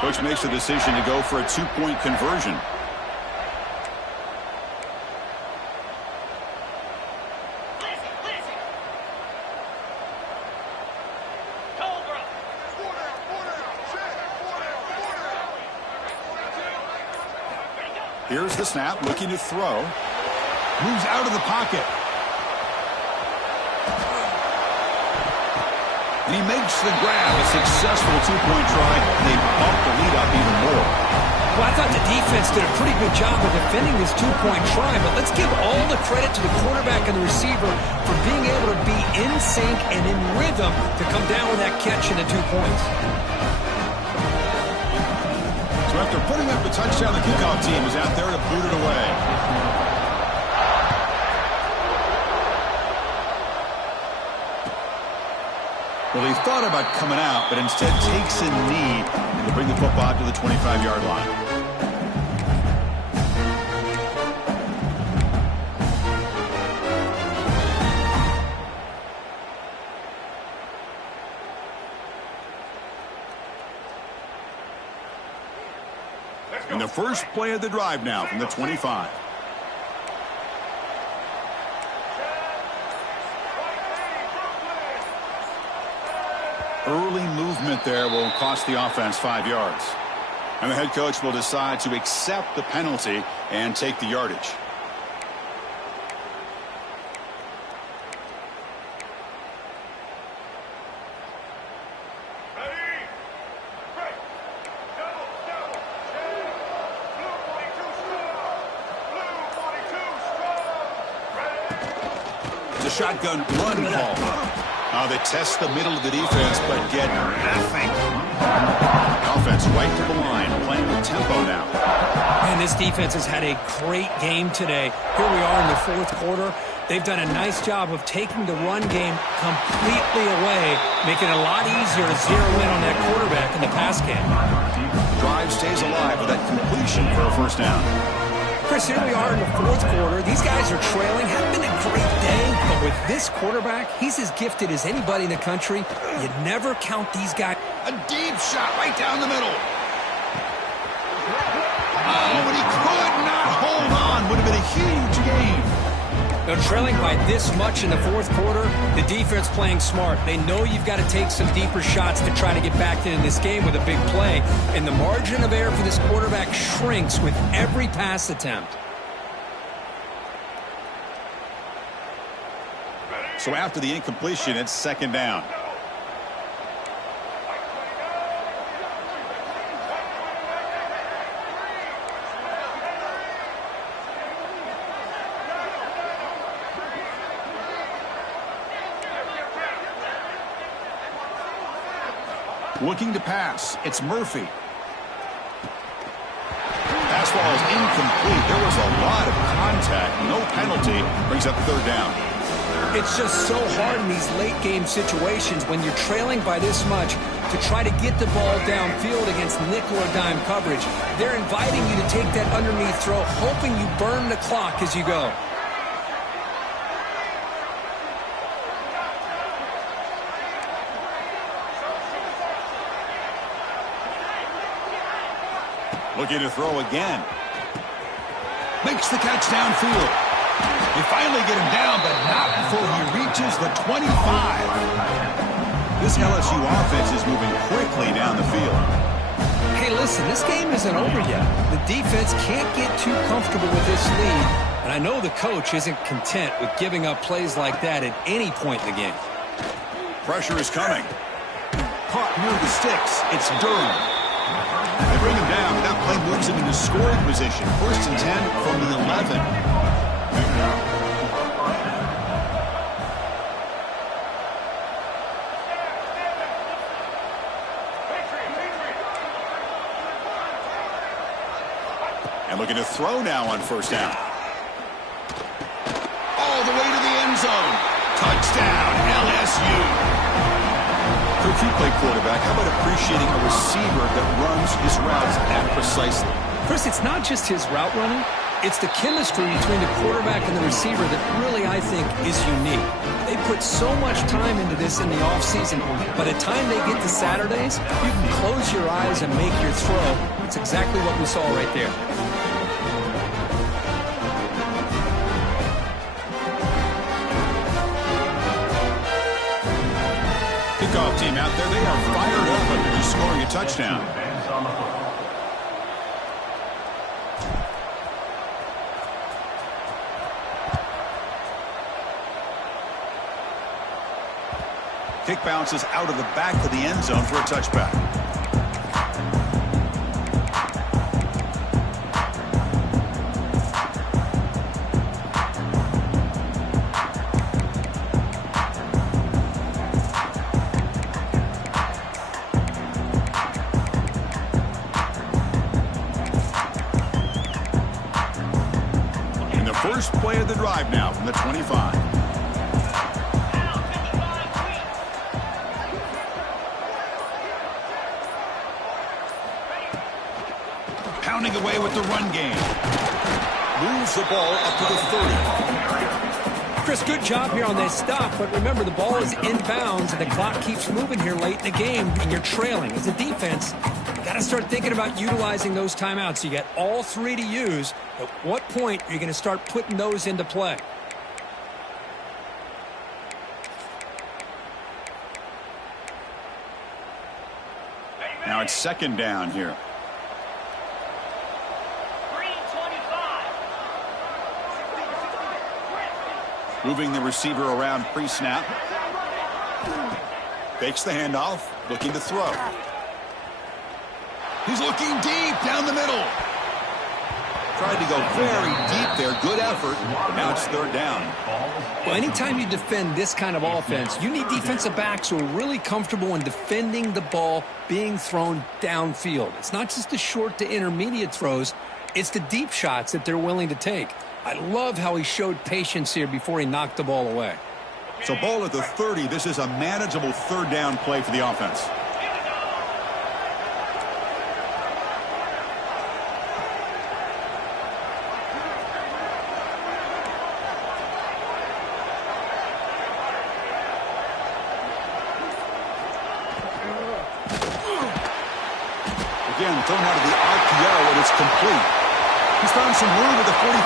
Coach makes the decision to go for a 2-point conversion. Here's the snap, looking to throw. Moves out of the pocket. And he makes the grab, a successful 2-point try. They bump the lead up even more. Well, I thought the defense did a pretty good job of defending this 2-point try, but let's give all the credit to the quarterback and the receiver for being able to be in sync and in rhythm to come down with that catch and the 2 points. So after putting up the touchdown, the kickoff team is out there to boot it away. Well, he thought about coming out, but instead takes a knee and to bring the football to the 25-yard line. And the first play of the drive now from the 25. Early movement there will cost the offense 5 yards. And the head coach will decide to accept the penalty and take the yardage. The shotgun run call. They test the middle of the defense, but get nothing. Offense right to the line, playing with tempo now. And this defense has had a great game today. Here we are in the fourth quarter. They've done a nice job of taking the run game completely away, making it a lot easier to zero in on that quarterback in the pass game. Drive stays alive with that completion for a first down. Chris, here we are in the fourth quarter. These guys are trailing. Hasn't been a great day, but with this quarterback, he's as gifted as anybody in the country. You never count these guys. A deep shot right down the middle. Oh, but he could not hold on. Would have been a huge game. Now, trailing by this much in the fourth quarter, the defense playing smart. They know you've got to take some deeper shots to try to get back in this game with a big play. And the margin of error for this quarterback shrinks with every pass attempt. So after the incompletion, it's second down. Looking to pass. It's Murphy. Pass ball is incomplete. There was a lot of contact. No penalty. Brings up third down. It's just so hard in these late game situations when you're trailing by this much to try to get the ball downfield against nickel or dime coverage. They're inviting you to take that underneath throw, hoping you burn the clock as you go. Looking to throw again. Makes the catch downfield. They finally get him down, but not before he reaches the 25. This LSU offense is moving quickly down the field. Hey, listen, this game isn't over yet. The defense can't get too comfortable with this lead, and I know the coach isn't content with giving up plays like that at any point in the game. Pressure is coming. Caught near the sticks. It's Durham. They bring him down, but that play moves him into scoring position. First and 10 from the 11. And looking to throw now on first down. All the way to the end zone. Touchdown, LSU. Coach, you play quarterback. How about appreciating a receiver that runs his routes that precisely? Chris, it's not just his route running. It's the chemistry between the quarterback and the receiver that really, I think, is unique. They put so much time into this in the offseason. By the time they get to Saturdays, you can close your eyes and make your throw. It's exactly what we saw right there. Kickoff team out there, they are fired up after just scoring a touchdown. Kick bounces out of the back of the end zone for a touchback. First play of the drive now from the 25. Pounding away with the run game. Moves the ball up to the 30. Chris, good job here on this stop, but remember the ball is inbounds and the clock keeps moving here late in the game and you're trailing. As a defense, you got to start thinking about utilizing those timeouts. You got all three to use. At what point are you going to start putting those into play? Now it's second down here. Moving the receiver around pre-snap. Fakes the handoff, looking to throw. He's looking deep down the middle. tried to go very deep there. Good effort. Now it's third down. Well, anytime you defend this kind of offense, you need defensive backs who are really comfortable in defending the ball being thrown downfield. It's not just the short to intermediate throws. It's the deep shots that they're willing to take. I love how he showed patience here before he knocked the ball away. So ball at the 30. This is a manageable third down play for the offense. Again, thrown out of the RPO, and it's complete. He's found some room at the 45.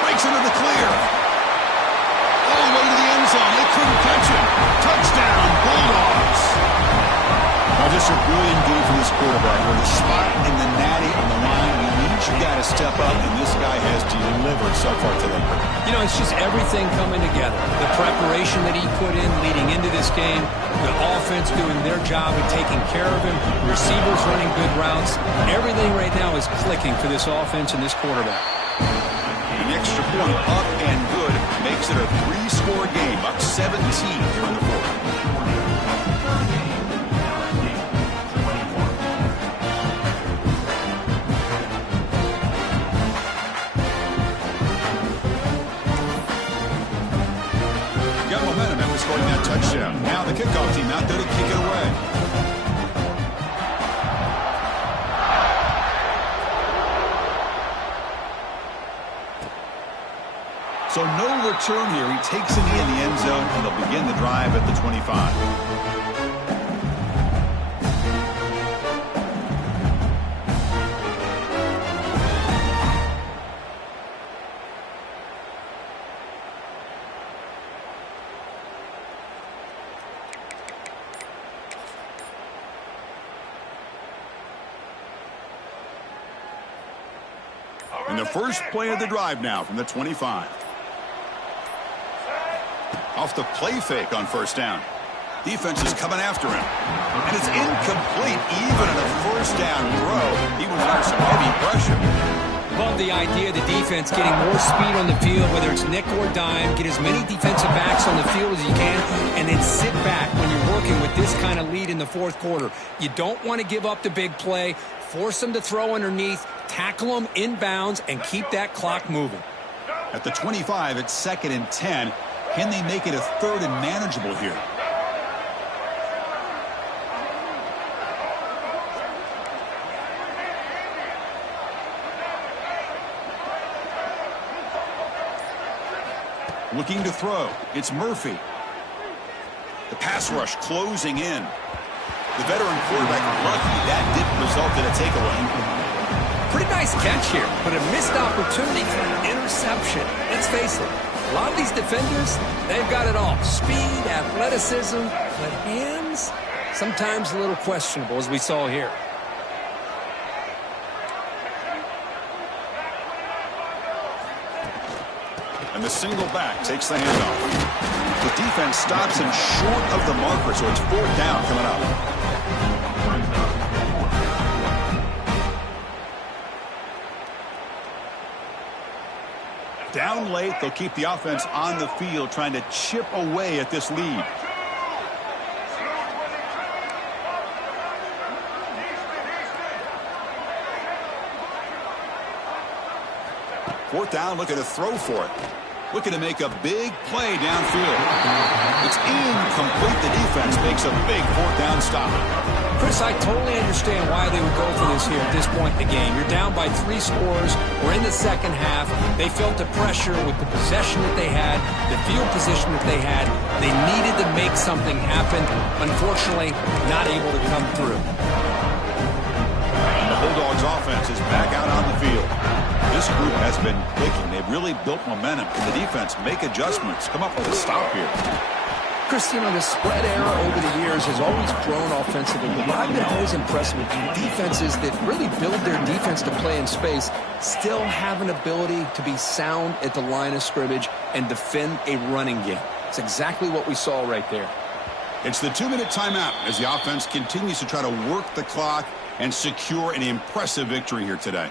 Breaks into the clear. All the way to the end zone. They couldn't catch him. Touchdown, Bulldogs. Now, just a brilliant game from this quarterback. With a spot in the natty on the line, you need your guy to step up, and this guy has delivered so far today. You know, it's just everything coming together. The preparation that he put in leading into this game, the offense doing their job of taking care of him, receivers running good routes. Everything right now is clicking for this offense and this quarterback. An extra point up and good makes it a 3-score game, up 17 here in the fourth. Got momentum after scoring that touchdown. Now the kickoff team out there to kick it away. So no return here. He takes a knee in the end zone, and they'll begin the drive at the 25. And the first play of the drive now from the 25. Off the play fake on first down. Defense is coming after him. And it's incomplete even on a first down throw. He was under some heavy pressure. Love the idea of the defense getting more speed on the field, whether it's nickel or dime. Get as many defensive backs on the field as you can, and then sit back when you're working with this kind of lead in the fourth quarter. You don't want to give up the big play. Force them to throw underneath, tackle them inbounds, and keep that clock moving. At the 25, it's 2nd and 10. Can they make it a 3rd and manageable here? Looking to throw. It's Murphy. The pass rush closing in. The veteran quarterback lucky that didn't result in a takeaway. Pretty nice catch here, but a missed opportunity for an interception. Let's face it, a lot of these defenders, they've got it all. Speed, athleticism, but hands, sometimes a little questionable, as we saw here. And the single back takes the handoff. The defense stops him short of the marker, so it's 4th down coming up. Down late, they'll keep the offense on the field trying to chip away at this lead. Fourth down, looking to throw for it. Looking to make a big play downfield. It's incomplete. The defense makes a big 4th down stop. Chris, I totally understand why they would go for this here at this point in the game. You're down by 3 scores. We're in the second half. They felt the pressure with the possession that they had, the field position that they had. They needed to make something happen. Unfortunately, not able to come through. And the Bulldogs offense is back out on the field. This group has been clicking. They've really built momentum. Can the defense make adjustments? Come up with a stop here. Chris, you know, the spread era over the years has always grown offensively, but I've been always impressed with defenses that really build their defense to play in space, still have an ability to be sound at the line of scrimmage and defend a running game. It's exactly what we saw right there. It's the 2-minute timeout as the offense continues to try to work the clock and secure an impressive victory here today.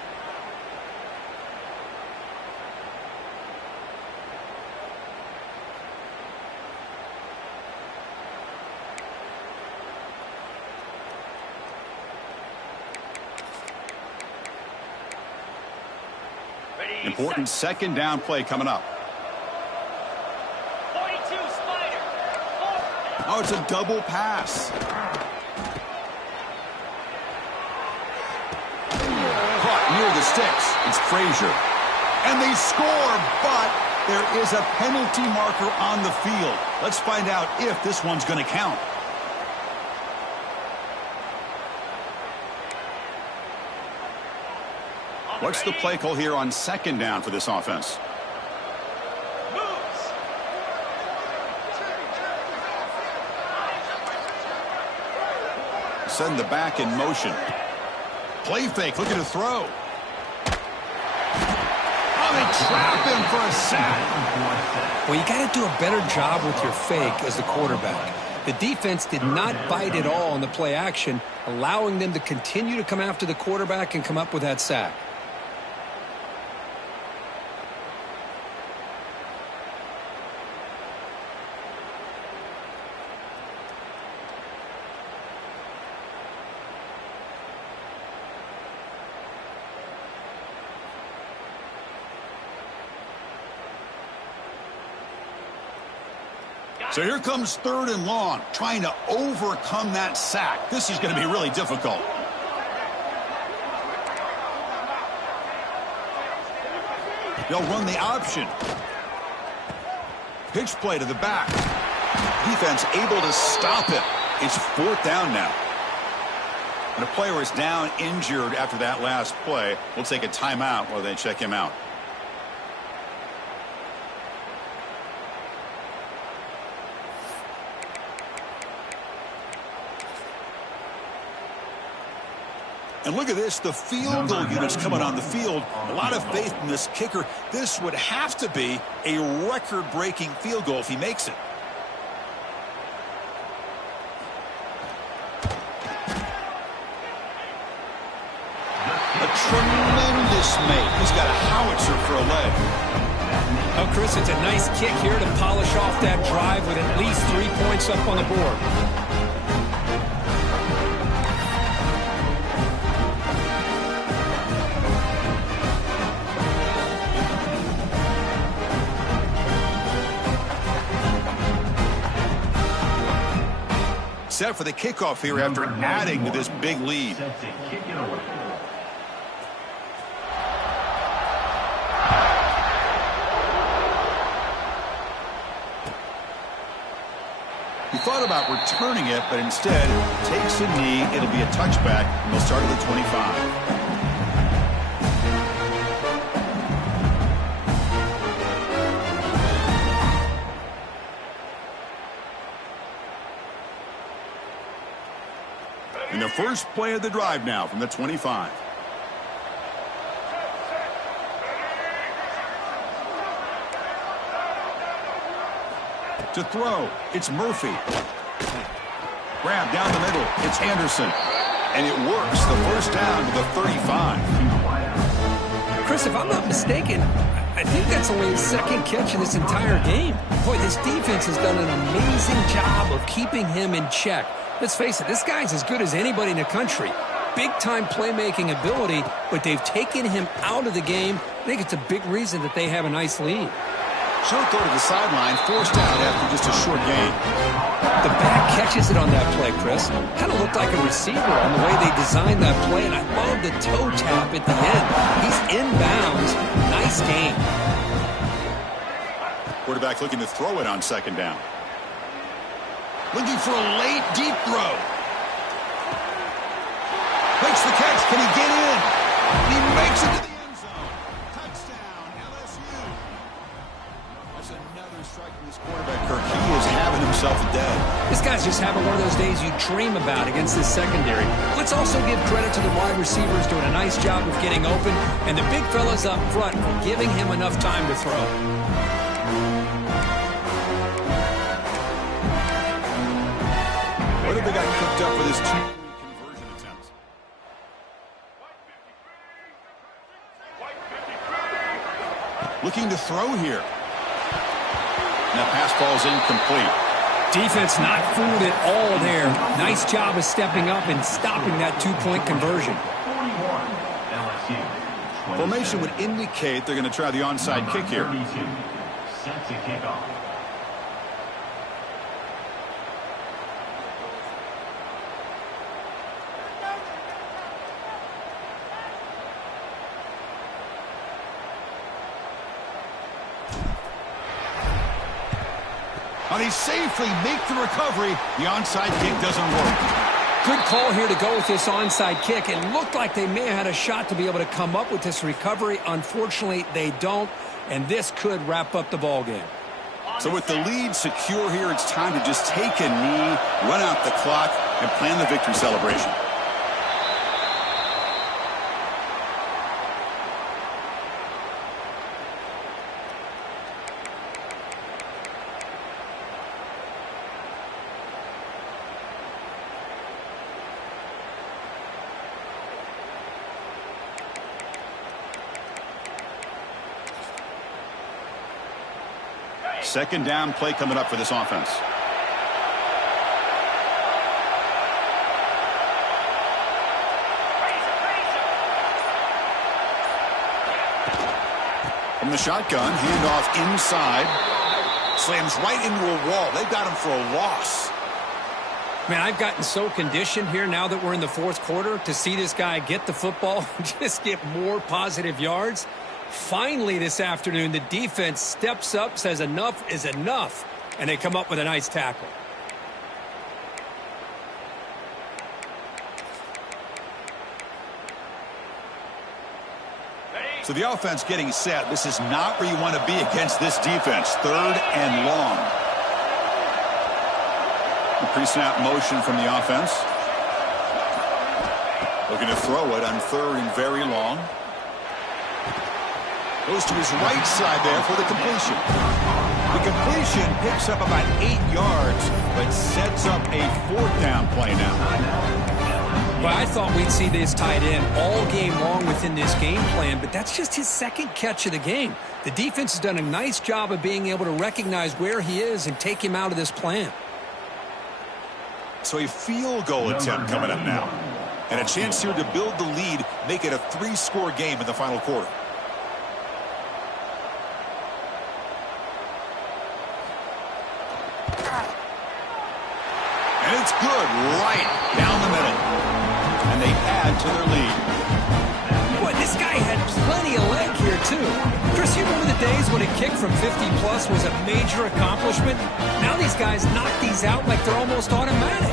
Important second down play coming up. 42 Spider. Oh, it's a double pass. Caught near the sticks. It's Frazier. And they score, but there is a penalty marker on the field. Let's find out if this one's going to count. What's the play call here on second down for this offense? Moves. Send the back in motion. Play fake, looking to throw. Oh, they trap him for a sack. Well, you got to do a better job with your fake as the quarterback. The defense did not bite at all on the play action, allowing them to continue to come after the quarterback and come up with that sack. So here comes 3rd and long, trying to overcome that sack. This is going to be really difficult. They'll run the option. Pitch play to the back. Defense able to stop it. It's 4th down now. And a player is down injured after that last play. We'll take a timeout while they check him out. And look at this, the field goal units coming on the field. A lot of faith in this kicker. This would have to be a record-breaking field goal if he makes it. A tremendous make. He's got a howitzer for a leg. Oh, Chris, it's a nice kick here to polish off that drive with at least 3 points up on the board. Set for the kickoff here after adding to this big lead. Set to kick it away. He thought about returning it, but instead takes a knee. It'll be a touchback, and they'll start at the 25. And the first play of the drive now from the 25. To throw, it's Murphy. Grab down the middle, it's Anderson. And it works, the first down to the 35. Chris, if I'm not mistaken, I think that's only his second catch in this entire game. Boy, this defense has done an amazing job of keeping him in check. Let's face it, this guy's as good as anybody in the country. Big-time playmaking ability, but they've taken him out of the game. I think it's a big reason that they have a nice lead. Short throw to the sideline, forced out after just a short gain. The back catches it on that play, Chris. Kind of looked like a receiver on the way they designed that play, and I love the toe tap at the end. He's inbounds. Nice game. Quarterback looking to throw it on second down. Looking for a late, deep throw. Makes the catch. Can he get in? He makes it to the end zone. Touchdown, LSU. That's another strike from this quarterback, Kirk. He is having himself a day. This guy's just having one of those days you dream about against this secondary. Let's also give credit to the wide receivers doing a nice job of getting open, and the big fellas up front for giving him enough time to throw. What have they got cooked up for this two-point conversion attempt? Looking to throw here. And that pass ball's incomplete. Defense not fooled at all there. Nice job of stepping up and stopping that two-point conversion. 41, LSU, Formation would indicate they're going to try the onside kick here. 32, set to kick off. And they safely make the recovery. The onside kick doesn't work. Good call here to go with this onside kick. It looked like they may have had a shot to be able to come up with this recovery. Unfortunately, they don't, and this could wrap up the ball game. So with the lead secure here, it's time to just take a knee, run out the clock, and plan the victory celebration. Second down play coming up for this offense. From the shotgun, handoff inside. Slams right into a wall. They've got him for a loss. Man, I've gotten so conditioned here now that we're in the fourth quarter to see this guy get the football and just get more positive yards. Finally this afternoon, the defense steps up, says enough is enough, and they come up with a nice tackle. So the offense getting set. This is not where you want to be against this defense. Third and long. The pre-snap motion from the offense. Looking to throw it on third and very long. Goes to his right side there for the completion. The completion picks up about 8 yards, but sets up a fourth down play now. Well, I thought we'd see this tight end all game long within this game plan, but that's just his second catch of the game. The defense has done a nice job of being able to recognize where he is and take him out of this plan. So a field goal attempt coming up now. And a chance here to build the lead, make it a 3-score game in the final quarter. And it's good right down the middle. And they add to their lead. Boy, this guy had plenty of leg here, too. Chris, you remember the days when a kick from 50-plus was a major accomplishment? Now these guys knock these out like they're almost automatic.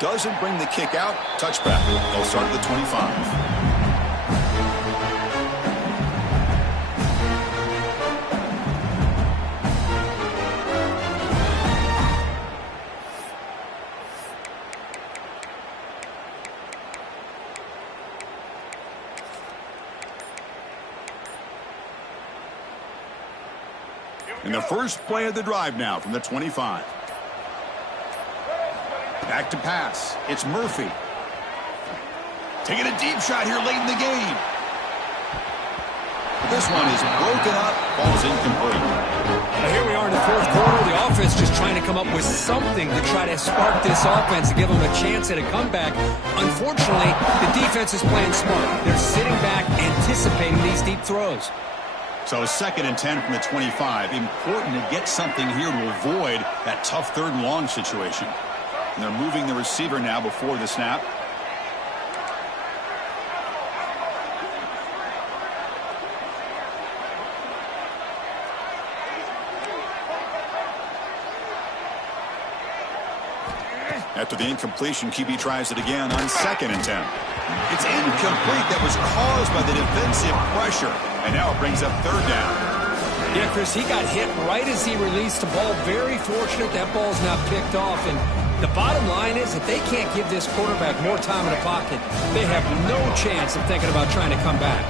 Doesn't bring the kick out. Touchback. They'll start at the 25. In the first play of the drive now from the 25. Back to pass. It's Murphy. Taking a deep shot here late in the game. This one is broken up. Ball's incomplete. Now here we are in the fourth quarter. The offense just trying to come up with something to try to spark this offense to give them a chance at a comeback. Unfortunately, the defense is playing smart. They're sitting back, anticipating these deep throws. So 2nd and 10 from the 25. Important to get something here to avoid that tough third and long situation. And they're moving the receiver now before the snap. After the incompletion, QB tries it again on 2nd and 10. It's incomplete. That was caused by the defensive pressure. And now it brings up 3rd down. Yeah, Chris, he got hit right as he released the ball. Very fortunate that ball's not picked off. And the bottom line is if they can't give this quarterback more time in the pocket, they have no chance of thinking about trying to come back.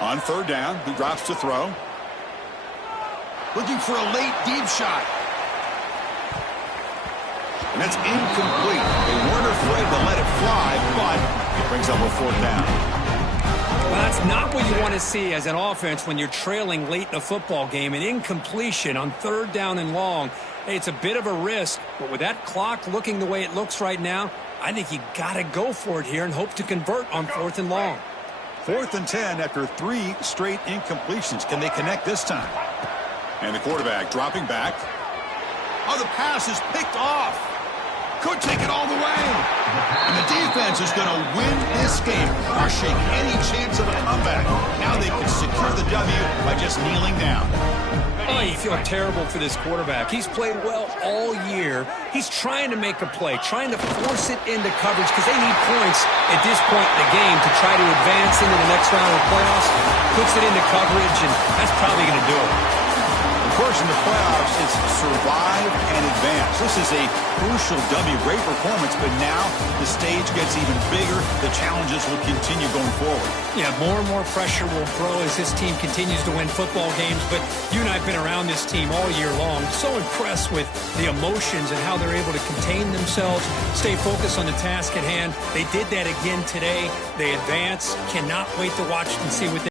On 3rd down, he drops to throw. Looking for a late deep shot. And that's incomplete. They weren't afraid to let it fly, but it brings up a fourth down. Well, that's not what you want to see as an offense when you're trailing late in a football game. An incompletion on 3rd down and long. Hey, it's a bit of a risk, but with that clock looking the way it looks right now, I think you got to go for it here and hope to convert on 4th and long. 4th and 10 after 3 straight incompletions. Can they connect this time? And the quarterback dropping back. Oh, the pass is picked off. Could take it all the way. And the defense is going to win this game, crushing any chance of a comeback. Now they can secure the W by just kneeling down. Oh, you feel terrible for this quarterback. He's played well all year. He's trying to make a play, trying to force it into coverage because they need points at this point in the game to try to advance into the next round of the playoffs. Puts it into coverage, and that's probably going to do it. Of course, in the playoffs, it's survive and advance. This is a crucial W. Great performance, but now the stage gets even bigger. The challenges will continue going forward. Yeah, more and more pressure will grow as this team continues to win football games, but you and I have been around this team all year long. So impressed with the emotions and how they're able to contain themselves, stay focused on the task at hand. They did that again today. They advance. Cannot wait to watch and see what they